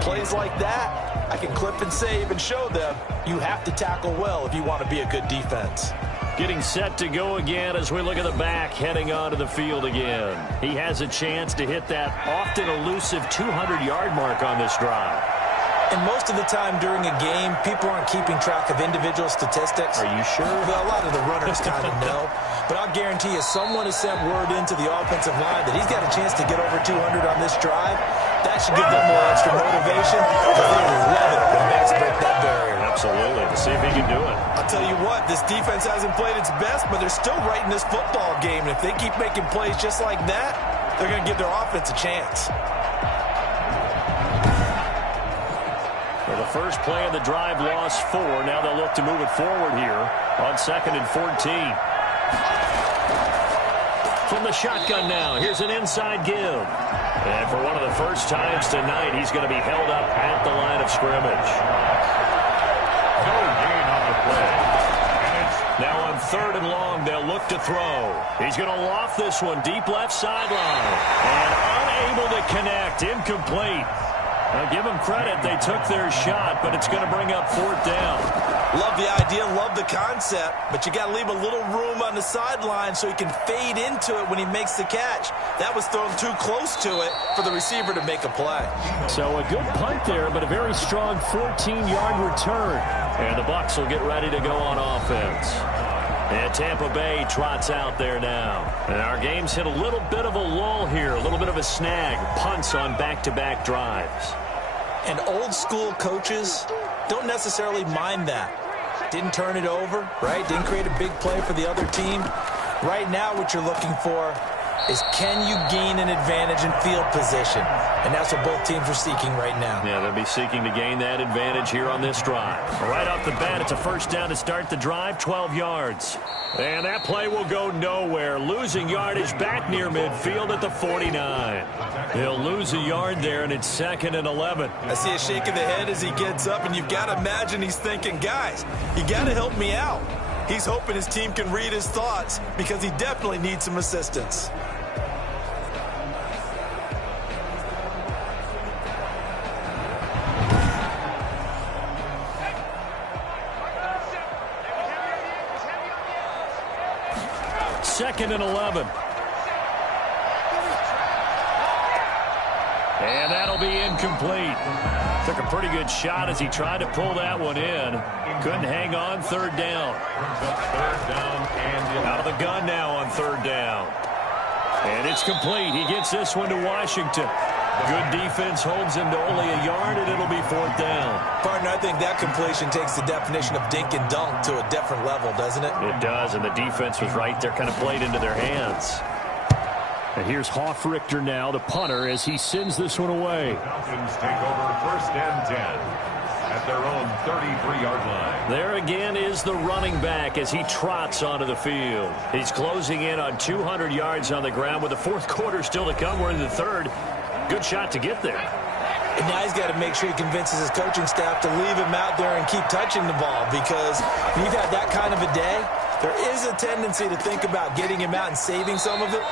plays like that, I can clip and save and show them you have to tackle well if you want to be a good defense. Getting set to go again as we look at the back, heading onto the field again. He has a chance to hit that often elusive 200-yard mark on this drive. And most of the time during a game, people aren't keeping track of individual statistics. Are you sure? Well, a lot of the runners kind of know. But I'll guarantee you someone has sent word into the offensive line that he's got a chance to get over 200 on this drive. That should give them more extra motivation, because they love it when backs break that barrier. Absolutely. To see if he can do it. I'll tell you what, this defense hasn't played its best, but they're still right in this football game. And if they keep making plays just like that, they're going to give their offense a chance. Well, the first play of the drive lost 4. Now they'll look to move it forward here on 2nd and 14. From the shotgun now, here's an inside give. And for one of the first times tonight, he's going to be held up at the line of scrimmage. No gain on the play. And it's Now on 3rd and long, they'll look to throw. He's going to loft this one deep left sideline. And unable to connect, incomplete. Now give them credit, they took their shot, but it's going to bring up 4th down. Love the idea, love the concept, but you got to leave a little room on the sideline so he can fade into it when he makes the catch. That was thrown too close to it for the receiver to make a play. So a good punt there, but a very strong 14-yard return. And the Bucs will get ready to go on offense. And Tampa Bay trots out there now. And our game's hit a little bit of a lull here, a little bit of a snag. Punts on back-to-back drives. And old school coaches don't necessarily mind that. Didn't turn it over, right? Didn't create a big play for the other team. Right now what you're looking for is, can you gain an advantage in field position? And that's what both teams are seeking right now. Yeah, they'll be seeking to gain that advantage here on this drive. Right off the bat, it's a first down to start the drive, 12 yards. And that play will go nowhere. Losing yardage back near midfield at the 49. He'll lose a yard there, and it's 2nd and 11. I see a shake of the head as he gets up, and you've got to imagine he's thinking, guys, you got to help me out. He's hoping his team can read his thoughts because he definitely needs some assistance. Second and 11. And that'll be incomplete. Took a pretty good shot as he tried to pull that one in. Couldn't hang on. Third down. Out of the gun now on third down. And it's complete. He gets this one to Washington. Good defense holds him to only a yard, and it'll be 4th down. Partner, I think that completion takes the definition of dink and dunk to a different level, doesn't it? It does, and the defense was right there, kind of played into their hands. And here's Hoffrichter now, the punter, as he sends this one away. Falcons take over 1st and 10 at their own 33-yard line. There again is the running back as he trots onto the field. He's closing in on 200 yards on the ground with the 4th quarter still to come. We're in the 3rd. Good shot to get there. And now he's got to make sure he convinces his coaching staff to leave him out there and keep touching the ball, because when you've had that kind of a day, there is a tendency to think about getting him out and saving some of it.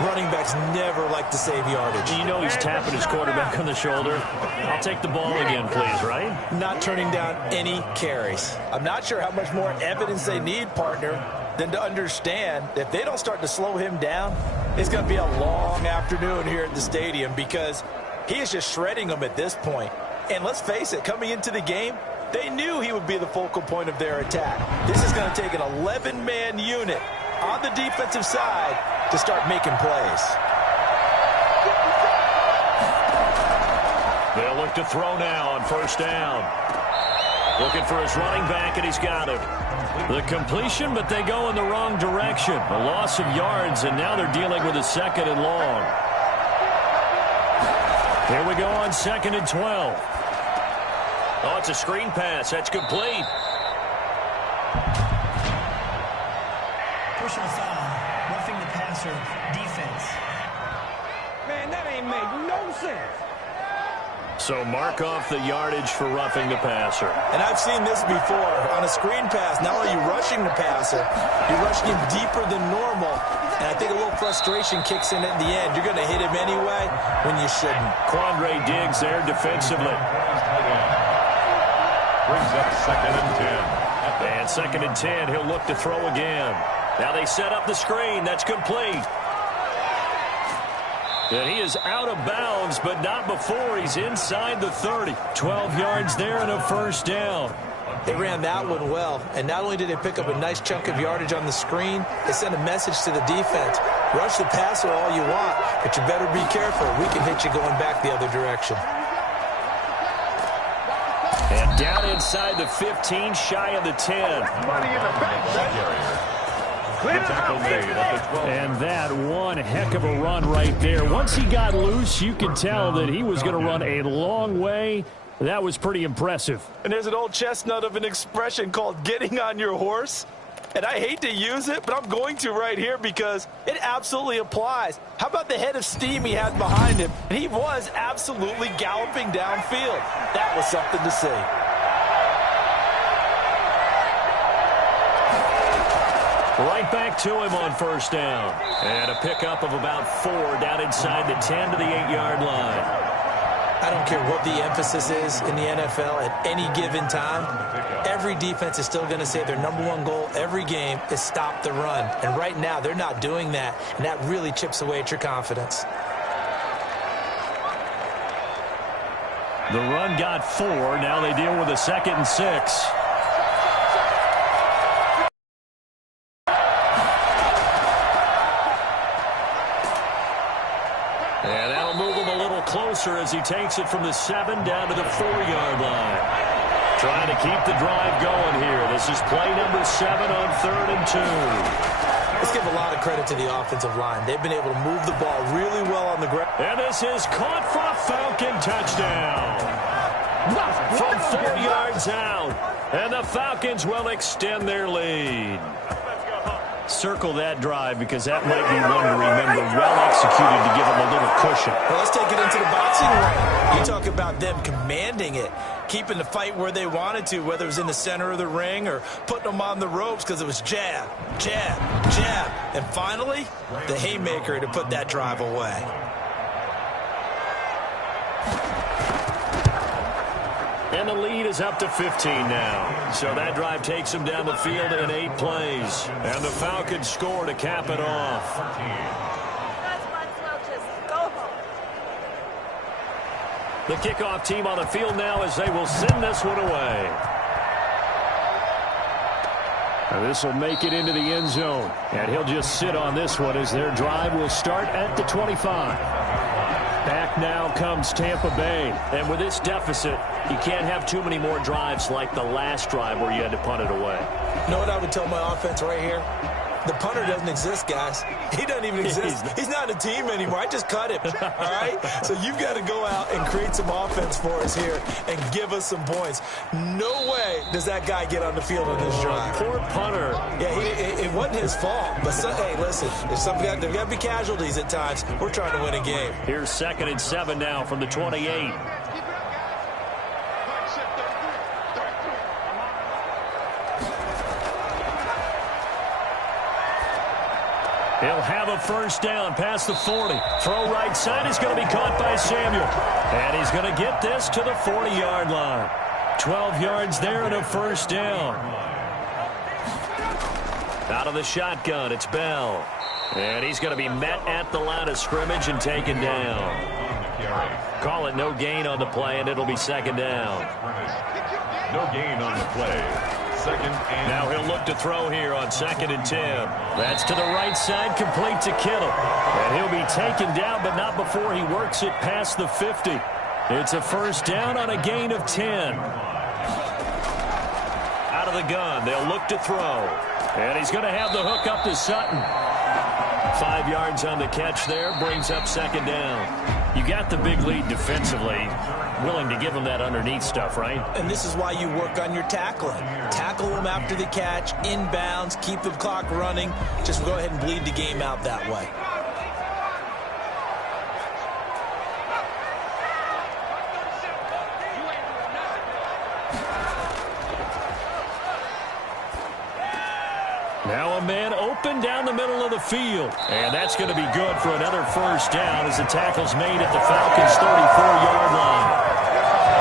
Running backs never like to save yardage. You know he's tapping his quarterback on the shoulder. I'll take the ball again, please, right? Not turning down any carries. I'm not sure how much more evidence they need, partner, than to understand that if they don't start to slow him down, it's going to be a long afternoon here at the stadium, because he is just shredding them at this point. And let's face it, coming into the game, they knew he would be the focal point of their attack. This is going to take an 11-man unit on the defensive side to start making plays. They'll look to throw now on 1st down. Looking for his running back, and he's got it. The completion, but they go in the wrong direction. A loss of yards, and now they're dealing with a 2nd and long. Here we go on 2nd and 12. Oh, it's a screen pass. That's complete. Personal foul, roughing the passer, defense. Man, that ain't make no sense. So mark off the yardage for roughing the passer. And I've seen this before. On a screen pass, not only are you rushing the passer, you're rushing him deeper than normal. And I think a little frustration kicks in at the end. You're going to hit him anyway when you shouldn't. Quandre Diggs there defensively. Brings up 2nd and 10. And 2nd and 10, he'll look to throw again. Now they set up the screen. That's complete. And he is out of bounds, but not before he's inside the 30. 12 yards there and a 1st down. They ran that one well, and not only did they pick up a nice chunk of yardage on the screen, they sent a message to the defense. Rush the passer all you want, but you better be careful. We can hit you going back the other direction. And down inside the 15, shy of the 10. Money in the bank. And that one heck of a run right there. Once he got loose, you could tell that he was going to run a long way. That was pretty impressive. And there's an old chestnut of an expression called getting on your horse. And I hate to use it, but I'm going to right here because it absolutely applies. How about the head of steam he had behind him? And he was absolutely galloping downfield. That was something to see. Right back to him on 1st down. And a pickup of about 4 down inside the 10 to the 8-yard line. I don't care what the emphasis is in the NFL at any given time. Every defense is still going to say their #1 goal every game is stop the run. And right now, they're not doing that. And that really chips away at your confidence. The run got 4. Now they deal with a 2nd and 6. And that'll move him a little closer as he takes it from the 7 down to the 4-yard line. Trying to keep the drive going here. This is play number 7 on 3rd and 2. Let's give a lot of credit to the offensive line. They've been able to move the ball really well on the ground. And this is caught for a Falcon touchdown. From 4 yards out. And the Falcons will extend their lead. Circle that drive because that might be one to remember. Well executed to give them a little cushion. Well, let's take it into the boxing ring. You talk about them commanding it, keeping the fight where they wanted to, whether it was in the center of the ring or putting them on the ropes because it was jab, jab, jab. And finally, the haymaker to put that drive away. And the lead is up to 15 now. So that drive takes them down the field in 8 plays. And the Falcons score to cap it off. The kickoff team on the field now as they will send this one away. And this will make it into the end zone. And he'll just sit on this one as their drive will start at the 25. Back now comes Tampa Bay. And with this deficit, you can't have too many more drives like the last drive where you had to punt it away. You know what I would tell my offense right here? The punter doesn't exist, guys. He doesn't even exist. He's not a team anymore. I just cut him, all right? So you've got to go out and create some offense for us here and give us some points. No way does that guy get on the field on this drive. Poor punter. Yeah, it wasn't his fault. But, hey, listen, there's got to be casualties at times. We're trying to win a game. Here's 2nd and 7 now from the 28. He'll have a first down past the 40. Throw right side is going to be caught by Samuel. And he's going to get this to the 40-yard line. 12 yards there and a first down. Out of the shotgun, it's Bell. And he's going to be met at the line of scrimmage and taken down. Call it no gain on the play, and it'll be 2nd down. No gain on the play. 2nd and now he'll look to throw here on 2nd and 10. That's to the right side, complete to Kittle. And he'll be taken down, but not before he works it past the 50. It's a first down on a gain of 10. Out of the gun, they'll look to throw. And he's going to have the hook up to Sutton. 5 yards on the catch there, brings up 2nd down. You got the big lead defensively. Willing to give them that underneath stuff, right? And this is why you work on your tackling. Tackle them after the catch, inbounds, keep the clock running. Just go ahead and bleed the game out that way. Now a man open down the middle of the field. And that's going to be good for another first down as the tackle's made at the Falcons' 34-yard line.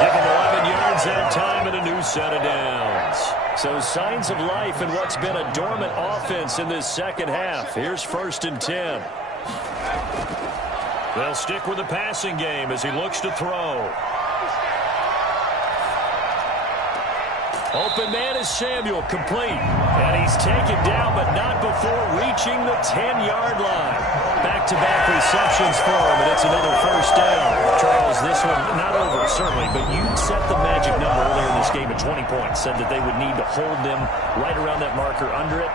Give him 11 yards that time and a new set of downs. So signs of life in what's been a dormant offense in this second half. Here's 1st and 10. They'll stick with the passing game as he looks to throw. Open man is Samuel, complete. And he's taken down, but not before reaching the 10-yard line. Back-to-back receptions for him, and it's another first down. Charles, this one not over, certainly, but you set the magic number earlier in this game at 20 points. Said that they would need to hold them right around that marker under it.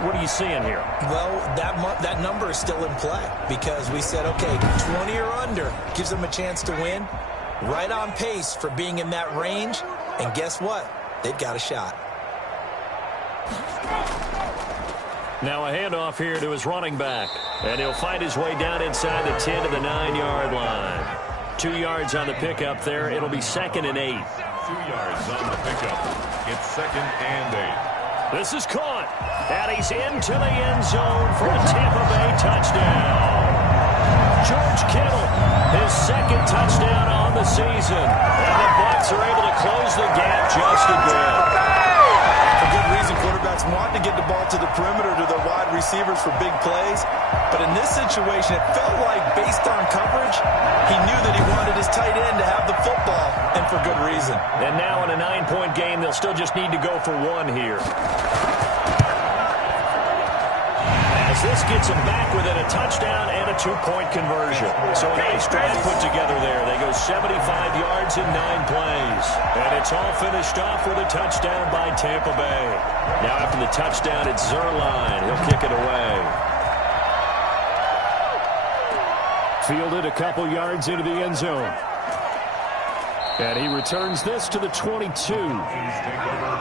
What are you seeing here? Well, that number is still in play because we said, okay, 20 or under gives them a chance to win. Right on pace for being in that range. And guess what? They've got a shot. Now a handoff here to his running back. And he'll find his way down inside the 10 to the 9-yard line. 2 yards on the pickup there. It'll be 2nd and 8. 2 yards on the pickup. It's 2nd and 8. This is caught. And he's into the end zone for a Tampa Bay touchdown. George Kittle, his 2nd touchdown on the season. And the Bucs are able to close the gap just a bit. For good reason, quarterbacks want to get the ball to the perimeter to their wide receivers for big plays. But in this situation, it felt like based on coverage, he knew that he wanted his tight end to have the football, and for good reason. And now in a 9-point game, they'll still just need to go for 1 here. As as this gets them back within a touchdown and a 2-point conversion. So a nice drive put together there. They go 75 yards in 9 plays. And it's all finished off with a touchdown by Tampa Bay. Now after the touchdown, it's Zerline. He'll kick it away. Fielded a couple yards into the end zone. And he returns this to the 22. Take over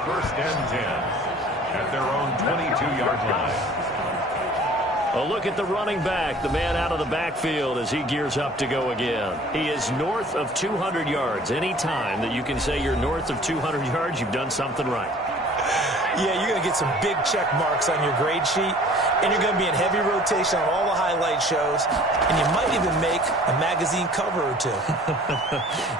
1st and 10 at their own 22-yard line. A look at the running back, the man out of the backfield as he gears up to go again. He is north of 200 yards. Any time that you can say you're north of 200 yards, you've done something right. Yeah, you're going to get some big check marks on your grade sheet, and you're going to be in heavy rotation on all the highlight shows, and you might even make a magazine cover or two.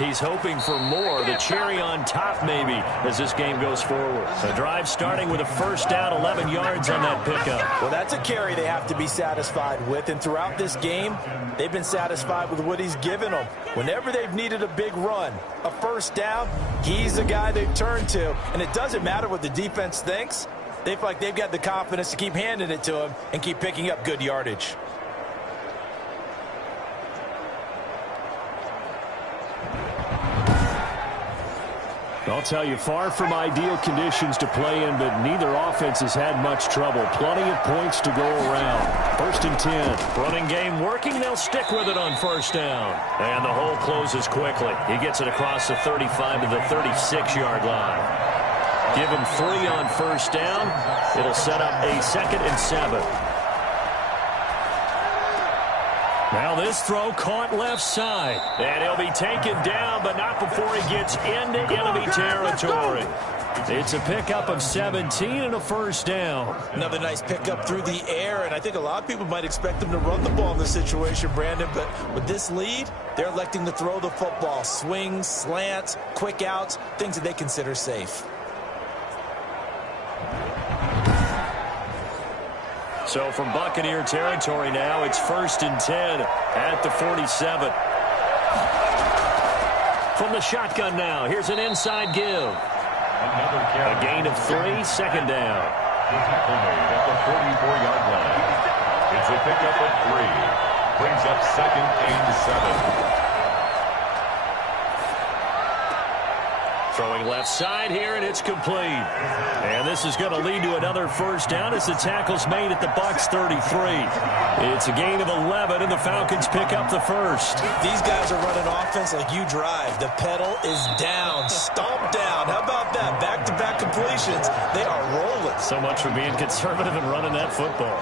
He's hoping for more, the cherry on top maybe, as this game goes forward. The drive starting with a 1st down, 11 yards on that pickup. Well, that's a carry they have to be satisfied with, and throughout this game, they've been satisfied with what he's given them. Whenever they've needed a big run, a 1st down, he's the guy they've turned to, and it doesn't matter what the defense thinks. They feel like they've got the confidence to keep handing it to him and keep picking up good yardage. I'll tell you, far from ideal conditions to play in, but neither offense has had much trouble. Plenty of points to go around. 1st and 10. Running game working. They'll stick with it on 1st down. And the hole closes quickly. He gets it across the 35 to the 36-yard line. Give him 3 on 1st down. It'll set up a 2nd and 7. Now this throw caught left side. And he'll be taken down, but not before he gets into enemy territory. It's a pickup of 17 and a 1st down. Another nice pickup through the air, and I think a lot of people might expect them to run the ball in this situation, Brandon, but with this lead, they're electing to throw the football. Swings, slants, quick outs, things that they consider safe. So from Buccaneer territory now, it's 1st and 10 at the 47. From the shotgun now, here's an inside give. A gain of 3, 2nd down. The tackle made at the 44-yard line. It's a pickup of 3. Brings up 2nd and 7. Throwing left side here, and it's complete. And this is going to lead to another 1st down as the tackle's made at the Bucs 33. It's a gain of 11, and the Falcons pick up the 1st. These guys are running offense like you drive. The pedal is down, stomp down. How about that? Back-to-back completions. They are rolling. So much for being conservative and running that football.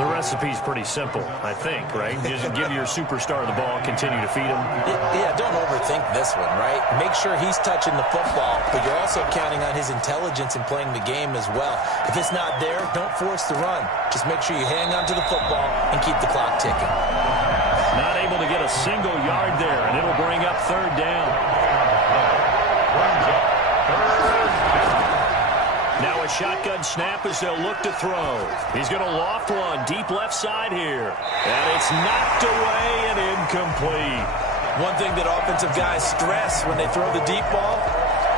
The recipe's pretty simple, I think, right? Just give your superstar the ball, continue to feed him. Yeah, don't overthink this one, right? Make sure he's touching the football, but you're also counting on his intelligence in playing the game as well. If it's not there, don't force the run. Just make sure you hang on to the football and keep the clock ticking. Not able to get a single yard there, and it'll bring up 3rd down. Now a shotgun snap as they'll look to throw. He's going to loft one deep left side here. And it's knocked away and incomplete. One thing that offensive guys stress when they throw the deep ball,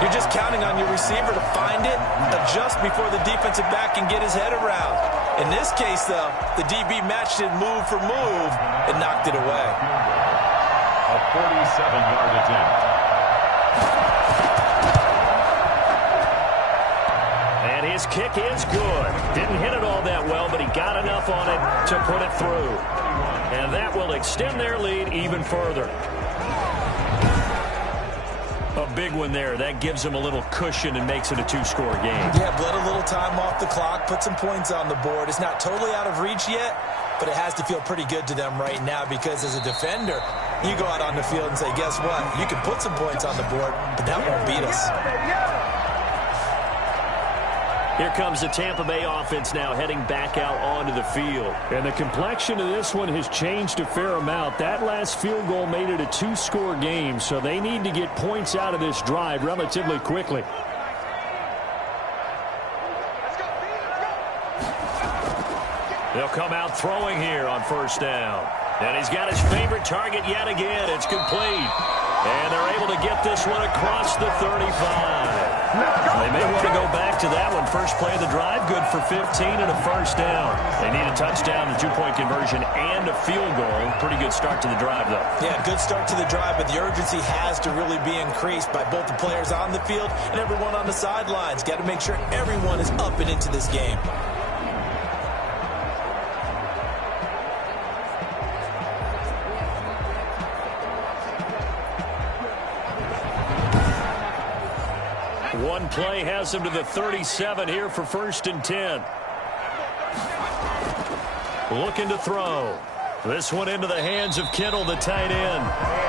you're just counting on your receiver to find it, adjust before the defensive back can get his head around. In this case, though, the DB matched it move for move and knocked it away. A 47-yard attempt. And his kick is good. Didn't hit it all that well, but he got enough on it to put it through. And that will extend their lead even further. A big one there. That gives them a little cushion and makes it a 2-score game. Yeah, bled a little time off the clock, put some points on the board. It's not totally out of reach yet, but it has to feel pretty good to them right now because as a defender, you go out on the field and say, guess what? You can put some points on the board, but that won't beat us. Here comes the Tampa Bay offense now heading back out onto the field. And the complexion of this one has changed a fair amount. That last field goal made it a 2-score game, so they need to get points out of this drive relatively quickly. They'll come out throwing here on 1st down. And he's got his favorite target yet again. It's complete. And they're able to get this one across the 35. They may want to go back to that one. First play of the drive, good for 15 and a first down. They need a touchdown, a two-point conversion, and a field goal. Pretty good start to the drive, though. Yeah, good start to the drive, but the urgency has to really be increased by both the players on the field and everyone on the sidelines. Got to make sure everyone is up and into this game. One play has him to the 37 here for 1st and 10. Looking to throw. This one into the hands of Kittle, the tight end.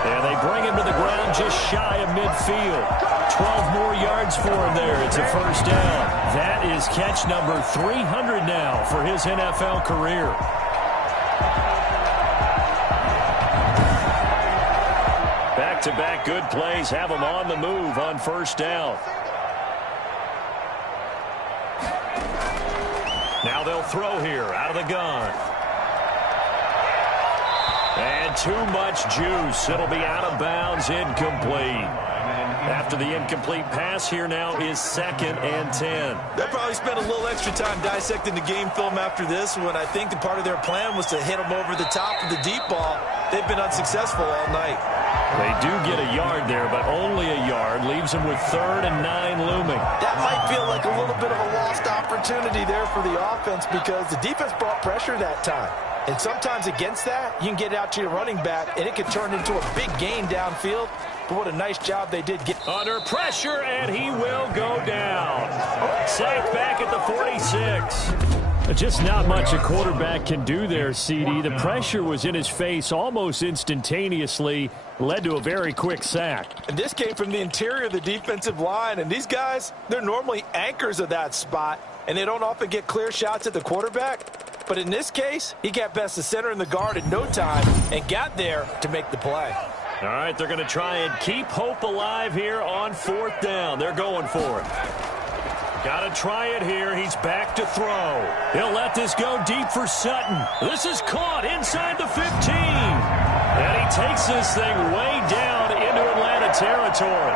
And they bring him to the ground just shy of midfield. 12 more yards for him there. It's a first down. That is catch number 300 now for his NFL career. Back-to-back good plays have him on the move on first down. Now they'll throw here out of the gun. And too much juice. It'll be out of bounds, incomplete. After the incomplete pass, here now is 2nd and 10. They'll probably spend a little extra time dissecting the game film after this one. I think the part of their plan was to hit them over the top of the deep ball. They've been unsuccessful all night. They do get a yard there, but only a yard. Leaves them with 3rd and 9 looming. That might feel like a little bit of a lost opportunity there for the offense because the defense brought pressure that time. And sometimes against that, you can get out to your running back, and it can turn into a big gain downfield. But what a nice job they did get. Under pressure, and he will go down. Sacked back at the 46. Just not much a quarterback can do there, CD. The pressure was in his face almost instantaneously, led to a very quick sack. And this came from the interior of the defensive line, and these guys, they're normally anchors of that spot, and they don't often get clear shots at the quarterback. But in this case, he got past the center and the guard in no time and got there to make the play. All right, they're going to try and keep hope alive here on 4th down. They're going for it. Got to try it here. He's back to throw. He'll let this go deep for Sutton. This is caught inside the 15. And he takes this thing way down into Atlanta territory.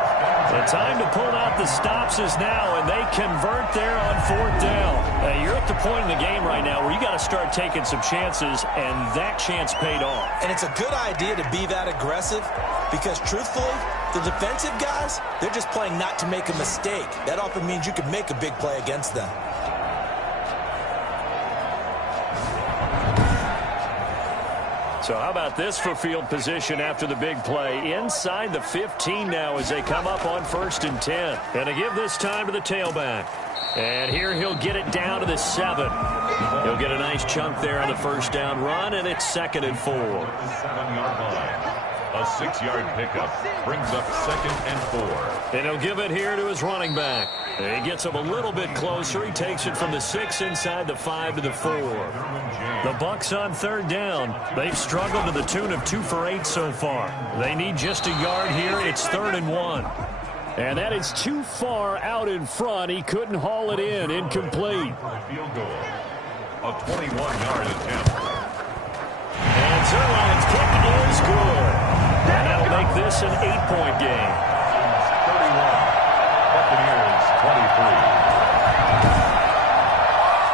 The time to pull out the stops is now, and they convert there on 4th down. You're at the point in the game right now where you got to start taking some chances, and that chance paid off. And it's a good idea to be that aggressive because, truthfully, the defensive guys, they're just playing not to make a mistake. That often means you can make a big play against them. So how about this for field position after the big play? Inside the 15 now as they come up on 1st and 10. And to give this time to the tailback. And here he'll get it down to the 7. He'll get a nice chunk there on the first down run, and it's 2nd and 4. 7-yard line. A 6-yard pickup brings up 2nd and 4. And he'll give it here to his running back. And he gets him a little bit closer. He takes it from the 6 inside the 5 to the 4. The Bucs on 3rd down. They've struggled to the tune of 2 for 8 so far. They need just a yard here. It's 3rd and 1. And that is too far out in front. He couldn't haul it in. Incomplete. Field goal. A 21-yard attempt. And Zerline's kick is good. And that'll make this an 8-point game. 31. Buccaneers 23.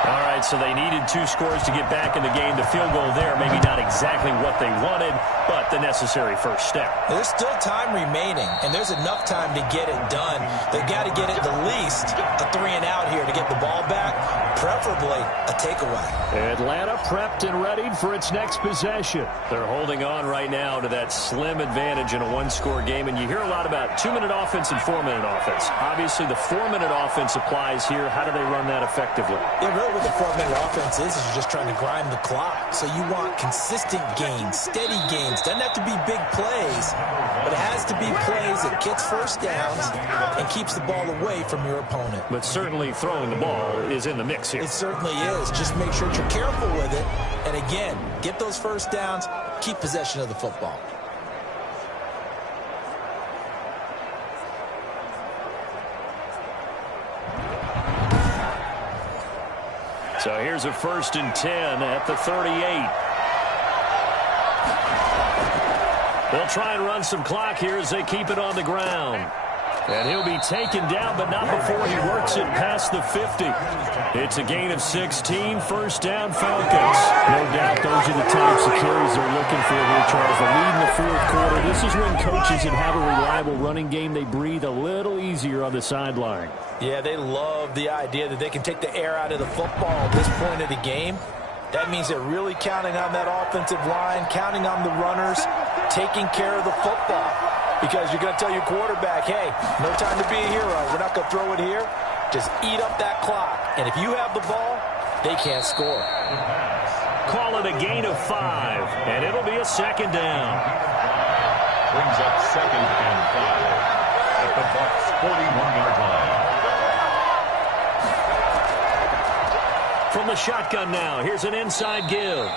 All right, so they needed 2 scores to get back in the game. The field goal there, maybe not exactly what they wanted, but the necessary first step. There's still time remaining, and there's enough time to get it done. They've got to get it at least a 3-and-out here to get the ball back, preferably a takeaway. Atlanta prepped and readied for its next possession. They're holding on right now to that slim advantage in a 1-score game, and you hear a lot about 2-minute offense and 4-minute offense. Obviously, the 4-minute offense applies here. How do they run that effectively? Yeah, really what the 4-minute offense is you're just trying to grind the clock. So you want consistent gains, steady gains. Doesn't have to be big plays, but it has to be plays that gets first downs and keeps the ball away from your opponent. But certainly throwing the ball is in the mix here. It certainly is. Just make sure you're careful with it. And again, get those first downs, keep possession of the football. So here's a 1st and 10 at the 38. They'll try and run some clock here as they keep it on the ground. And he'll be taken down, but not before he works it past the 50. It's a gain of 16, first down, Falcons. No doubt those are the types of carries they're looking for here, Charles. The lead in the fourth quarter. This is when coaches that have a reliable running game, they breathe a little easier on the sideline. Yeah, they love the idea that they can take the air out of the football at this point of the game. That means they're really counting on that offensive line, counting on the runners, taking care of the football. Because you're going to tell your quarterback, hey, no time to be a hero. We're not going to throw it here. Just eat up that clock. And if you have the ball, they can't score. Call it a gain of 5, and it'll be a second down. Brings up second and 5 at the Bucs 41-yard line. From the shotgun now, here's an inside give.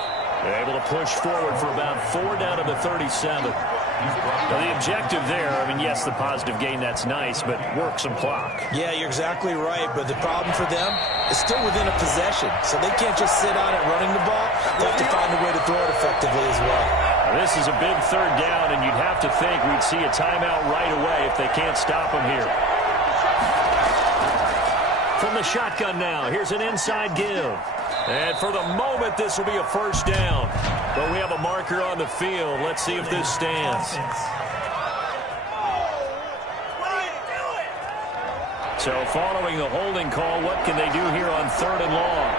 They're able to push forward for about 4 down to the 37. Now the objective there, I mean, yes, the positive gain, that's nice, but work some clock. Yeah, you're exactly right, but the problem for them is still within a possession, so they can't just sit on it running the ball. They have to find a way to throw it effectively as well. Now, this is a big third down, and you'd have to think we'd see a timeout right away if they can't stop them here. From the shotgun now, here's an inside give. And for the moment, this will be a first down. But we have a marker on the field. Let's see if this stands. So following the holding call, what can they do here on 3rd and long?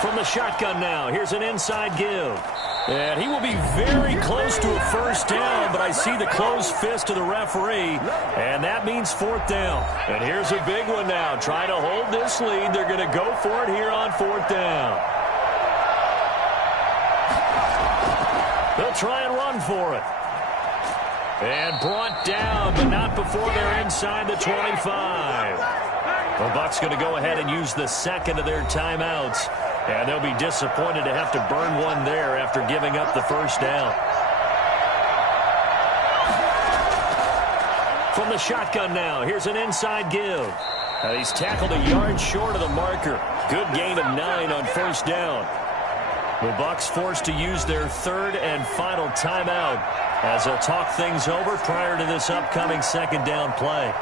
From the shotgun now, here's an inside give. And he will be very close to a first down, but I see the closed fist of the referee, and that means 4th down. And here's a big one now. Trying to hold this lead. They're going to go for it here on 4th down. They'll try and run for it. And brought down, but not before they're inside the 25. The Bucs going to go ahead and use the second of their timeouts. And they'll be disappointed to have to burn one there after giving up the first down. From the shotgun now, here's an inside give. He's tackled a yard short of the marker. Good gain of 9 on first down. The Bucs forced to use their 3rd and final timeout as they'll talk things over prior to this upcoming second down play.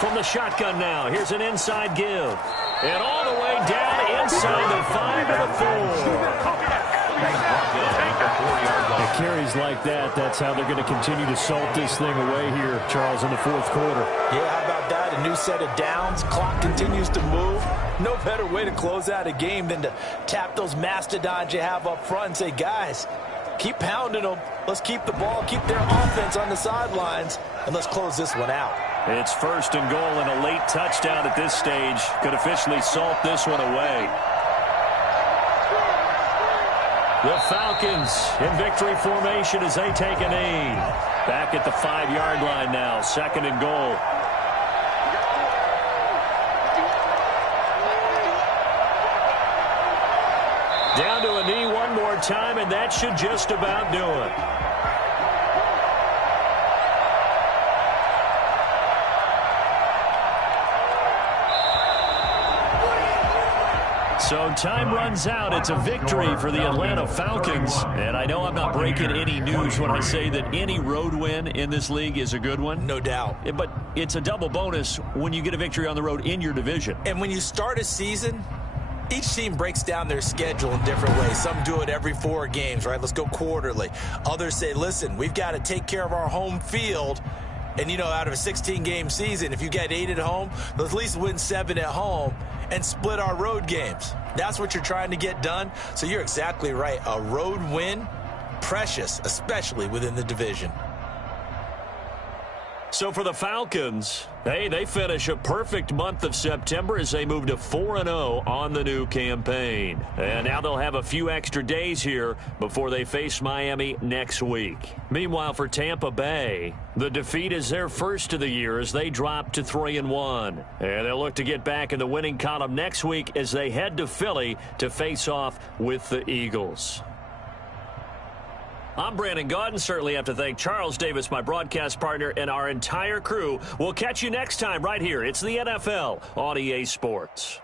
From the shotgun now, here's an inside give. And all the way down inside the 5 to the 4. The carries like that, that's how they're going to continue to salt this thing away here, Charles, in the fourth quarter. Yeah, how about that? A new set of downs. Clock continues to move. No better way to close out a game than to tap those mastodons you have up front and say, guys, keep pounding them. Let's keep the ball, keep their offense on the sidelines, and let's close this one out. It's 1st and goal, and a late touchdown at this stage could officially salt this one away. The Falcons in victory formation as they take a knee. Back at the 5-yard line now, 2nd and goal. Down to a knee one more time, and that should just about do it. So time runs out. It's a victory for the Atlanta Falcons. And I know I'm not breaking any news when I say that any road win in this league is a good one. No doubt. But it's a double bonus when you get a victory on the road in your division. And when you start a season, each team breaks down their schedule in different ways. Some do it every 4 games, right? Let's go quarterly. Others say, listen, we've got to take care of our home field. And, you know, out of a 16-game season, if you get 8 at home, let's at least win 7 at home and split our road games. That's what you're trying to get done. So you're exactly right. A road win, precious, especially within the division. So for the Falcons, hey, they finish a perfect month of September as they move to 4-0 on the new campaign. And now they'll have a few extra days here before they face Miami next week. Meanwhile, for Tampa Bay, the defeat is their first of the year as they drop to 3-1. And they'll look to get back in the winning column next week as they head to Philly to face off with the Eagles. I'm Brandon Gaudin. Certainly have to thank Charles Davis, my broadcast partner, and our entire crew. We'll catch you next time right here. It's the NFL on EA Sports.